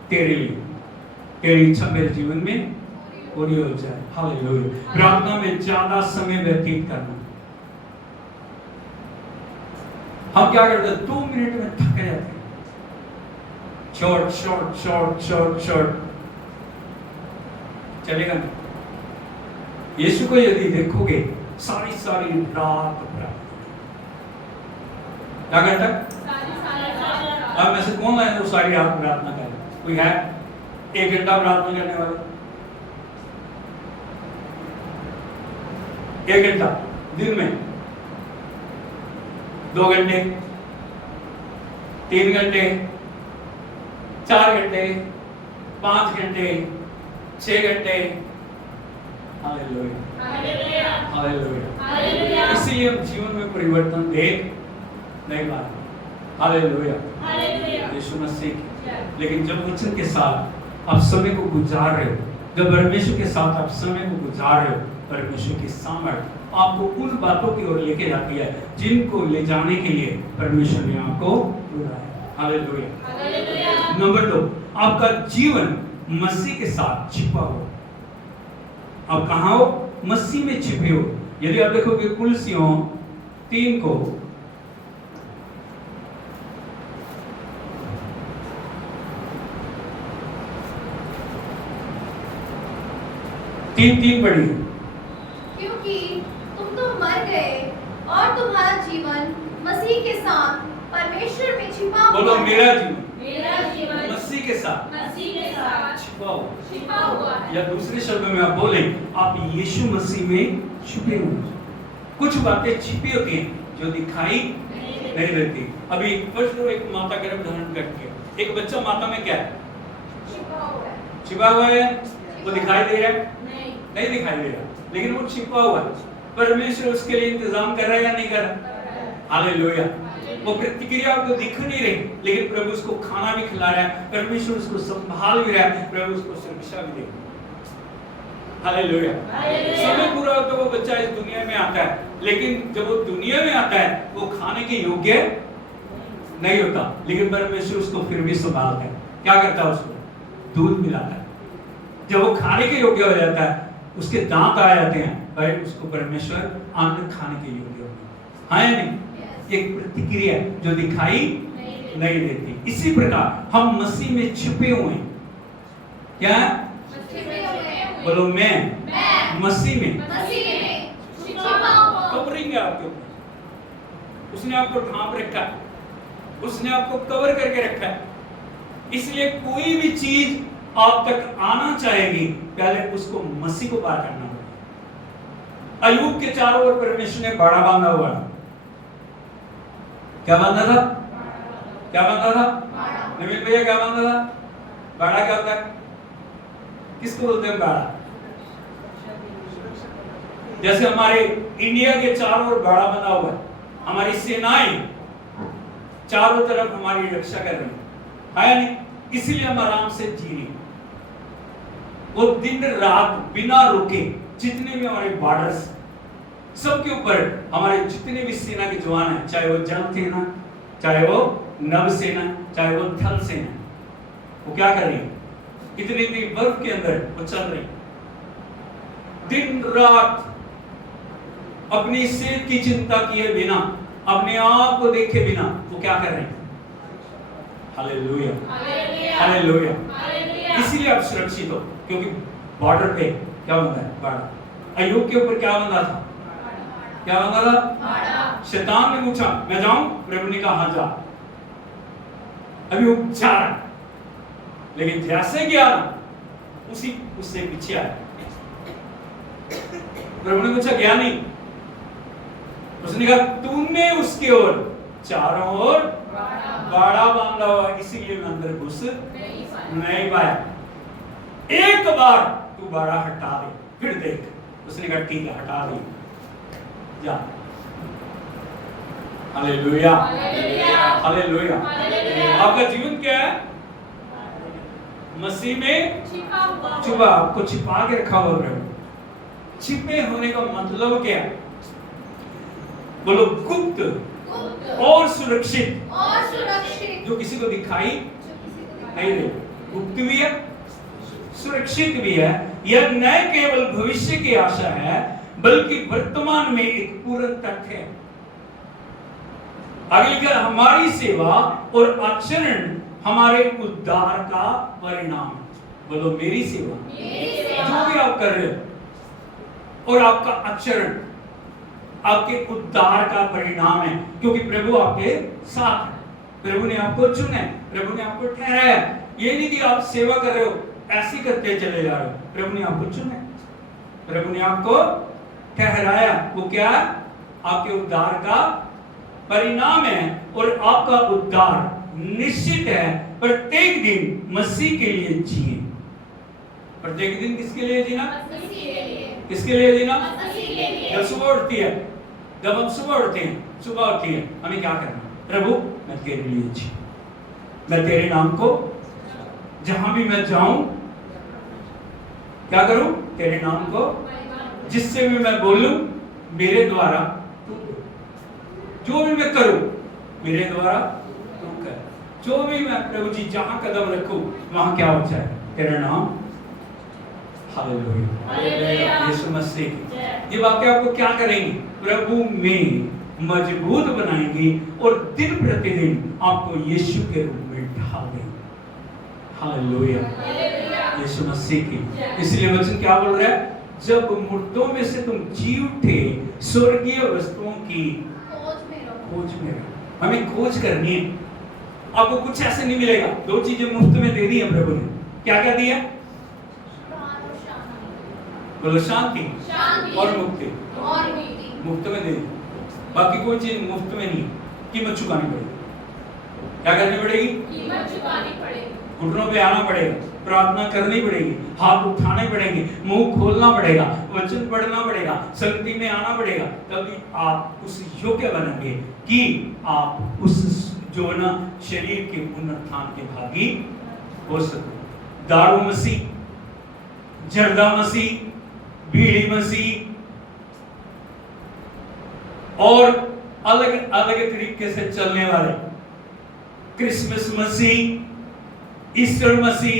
तेरे लिए, तेरी इच्छा मेरे जीवन में पूरी हो जाए। हालेलुया। प्रार्थना में ज्यादा समय व्यतीत करना। हम क्या करते हैं? 2 मिनट में थक जाते हैं। Short short short short short चलेगा ना? यीशु को यदि देखोगे, सारी सारी रात प्रार्थना। क्या करता? अब में से कौन है जो सारी रात प्रार्थना करे? कोई है 1 घंटा प्रार्थना करने वाला? 1 घंटा दिन में, 2 घंटे, 3 घंटे, 4 घंटे, 5 घंटे, 6 घंटे। Hallelujah, hallelujah. इसीलिए हम जीवन में परिवर्तन देख नहीं पाते। हालेलुया, यीशु मसीह। लेकिन जब वचन के साथ आप समय को गुजार रहे हो, जब परमेश्वर के साथ आप समय को गुजार रहे हो, परमेश्वर की सामर्थ आपको उन बातों की ओर लेके जाती है जिनको ले जाने के लिए परमेश्वर ने आपको बुलाया है। हालेलुया। नंबर 2, आपका जीवन मसीह के साथ छिपा हो। आप कहाँ हो? मसीह में छिपे हो। यदि आप देखोगे कुलसियों 3 को, तीन पढ़ी। क्योंकि तुम तो मर गए और तुम्हारा जीवन मसीह के साथ परमेश्वर में छिपा हुआ है। बोलो, मेरा जीवन मसीह के साथ छिपा हुआ है। या दूसरे शब्दों में आप बोले, आप यीशु मसीह में छुपे हुए। कुछ बातें छिपी होती हैं जो दिखाई नहीं देती। अभी एक माता गर्भ धारण करके, एक बच्चा माता में क्या है? छिपा हुआ है। वो दिखाई दे रहा है? नहीं दिखाई दे रहा, लेकिन वो छिपा हुआ है। परमेश्वर उसके लिए इंतजाम कर रहा है या नहीं कर रहा? हालेलुया। वो प्रतिक्रिया आपको दिख नहीं रही, लेकिन प्रभु उसको खाना भी खिला रहा है, परमेश्वर उसको संभाल भी रहा है, प्रभु उसको सुरक्षा भी दे रहा है। हालेलुया। समय पूरा होता है वो बच्चा इस दुनिया में आता है, लेकिन जब वो दुनिया में आता है वो खाने के योग्य नहीं होता, लेकिन परमेश्वर उसको फिर भी संभालता है। क्या करता है? उसको दूध मिलाता है। जब वो खाने के योग्य हो जाता है, उसके दांत आ जाते हैं, भाई उसको परमेश्वर अन्न खाने के योग्य हो गया। हाँ या नहीं? एक प्रतिक्रिया जो दिखाई नहीं देती। इसी प्रकार हम मसीह में छिपे हुए हैं। क्या? बोलो, मैं मसीह में कवरिंग है आपके ऊपर। उसने आपको ढांप रखा है, उसने आपको कवर करके रखा है। इसलिए कोई भी चीज आप तक आना चाहेगी, पहले उसको मसीह को पार करना होगा। अय्यूब के चारों ओर परमेश्वर ने बाड़ा बांधा हुआ। क्या बांधा था? क्या बांधा था? नवीन भैया क्या बांधा था? बाड़ा क्या होता है? किसको बोलते हैं बाड़ा? जैसे हमारे इंडिया के चारों ओर बाड़ा बंधा हुआ है, हमारी सेनाएं चारों तरफ हमारी रक्षा कर रही है नहीं? इसीलिए हम आराम से जी रहे। वो दिन रात बिना रुके जितने भी हमारे बॉर्डर्स, सबके ऊपर हमारे जितने भी सेना के जवान हैं, चाहे वो जल सेना, चाहे वो नभ सेना, चाहे वो थल सेना, वो क्या कर रही है? इतनी इतनी बर्फ के अंदर वो चल रही, दिन रात अपनी सेहत की चिंता किए बिना, अपने आप को देखे बिना वो क्या कर रहे हैं? Hallelujah, hallelujah. इसीलिए आप सुरक्षित हो, क्योंकि बॉर्डर पे क्या बंधा है? बाड़ा। अय्यूब के ऊपर क्या बंधा था? क्या बंधा था? शैतान ने पूछा मैं जाऊं? प्रभु ने कहा हाँ जा। अय्यूब जा रहा, लेकिन जैसे गया उसी उससे पीछे आया। प्रभु ने पूछा गया नहीं? उसने कहा तूने उसके ओर चारों ओर बाड़ा बांधा हुआ, इसीलिए मैं अंदर घुस नहीं पाया। एक बार तू बाड़ा हटा दे, फिर देख। उसने कहा ठीक है, हटा दे, जा। Hallelujah, hallelujah. आपका जीवन क्या है? मसीह में छुपा, आपको छिपा के रखा हुआ है। छिपे होने का मतलब क्या है? बोलो गुप्त और सुरक्षित। जो किसी को दिखाई नहीं दे, गुप्त भी है, सुरक्षित भी है। यह न केवल भविष्य की आशा है, बल्कि वर्तमान में एक पूर्ण तथ्य है। आगे हमारी सेवा और आचरण हमारे उद्धार का परिणाम है। बोलो मेरी सेवा, जो भी आप कर रहे हो, और आपका आचरण आपके उद्धार का परिणाम है, क्योंकि प्रभु आपके साथ है। प्रभु ने आपको चुना है, प्रभु ने आपको ठहराया। ये नहीं कि आप सेवा कर रहे हो ऐसे करते चले जा रहे हो। प्रभु ने आपको चुना है, प्रभु ने आपको ठहराया। वो क्या है? आपके उद्धार का परिणाम है। और आपका उद्धार निश्चित है। प्रत्येक दिन मसीह के लिए जिए। प्रत्येक दिन किसके लिए जीना? किसके लिए जीना? जब सुबह उठती है, जब हम सुबह उठते हैं, सुबह उठती है, हमें क्या करना? प्रभु मैं तेरे लिए जी, मैं तेरे नाम को जहां भी मैं जाऊं क्या करूं? तेरे नाम को, जिससे भी मैं बोलूं मेरे द्वारा तू बोल, जो भी मैं करूं मेरे द्वारा तू कर, जो भी मैं प्रभु जी जहां कदम रखूं वहां क्या हो जाए? तेरा नाम। हालेलुया, यीशु मसीह। ये वाक्य आपको क्या करेंगे? प्रभु में मजबूत बनाएंगे और दिन प्रतिदिन आपको यीशु के रूप में ढाल देंगे। हालेलुया, यीशु मसीह की। इसलिए वचन क्या बोल रहा है? जब मुर्दों में से तुम जी उठे, स्वर्गीय वस्तुओं की खोज में रहो। हमें खोज करनी है। आपको कुछ ऐसे नहीं मिलेगा। दो चीजें मुफ्त में दे दी है प्रभु ने। क्या क्या दिया? बोलो शांति और मुक्ति। मुफ्त में दे दी, बाकी कोई चीज मुफ्त में नहीं। कीमत चुकानी पड़ेगी। क्या करनी पड़ेगी? कीमत चुकानी पड़ेगी। घुटनों पे आना पड़ेगा, प्रार्थना करनी पड़ेगी, हाथ उठाने पड़ेंगे, मुंह खोलना पड़ेगा, वचन पढ़ना पड़ेगा, संगति में आना पड़ेगा। तभी आप उस योग्य बनेंगे कि आप उस जो ना शरीर के पुनरुत्थान के भागी हो सको। दारू मसीह, जर्दा मसीह, बीड़ी मसीह और अलग अलग तरीके से चलने वाले, क्रिसमस मसीह, ईस्टर मसीह,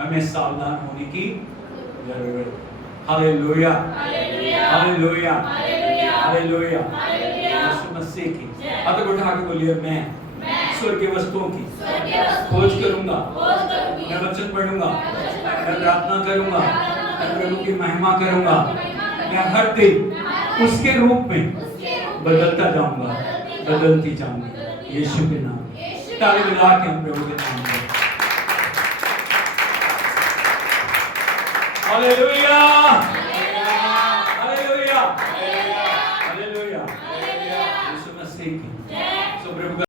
हमें सावधान होने की जरूरत है। Hallelujah, hallelujah, hallelujah, Yeshu Masih की। अब तो उठा के बोलिए मैं स्वर्ग की वस्तुओं की खोज करूंगा, मैं वचन पढ़ूंगा, मैं प्रार्थना करूंगा, मैं प्रभु की महिमा करूंगा। मैं हर दिन उसके रूप में बदलता जाऊंगा, बदलती जाऊंगी। यीशु के नाम ताली बजा के हम प्रभु के नाम पे hallelujah, hallelujah, hallelujah, Yeshu Masih की। सो प्रभु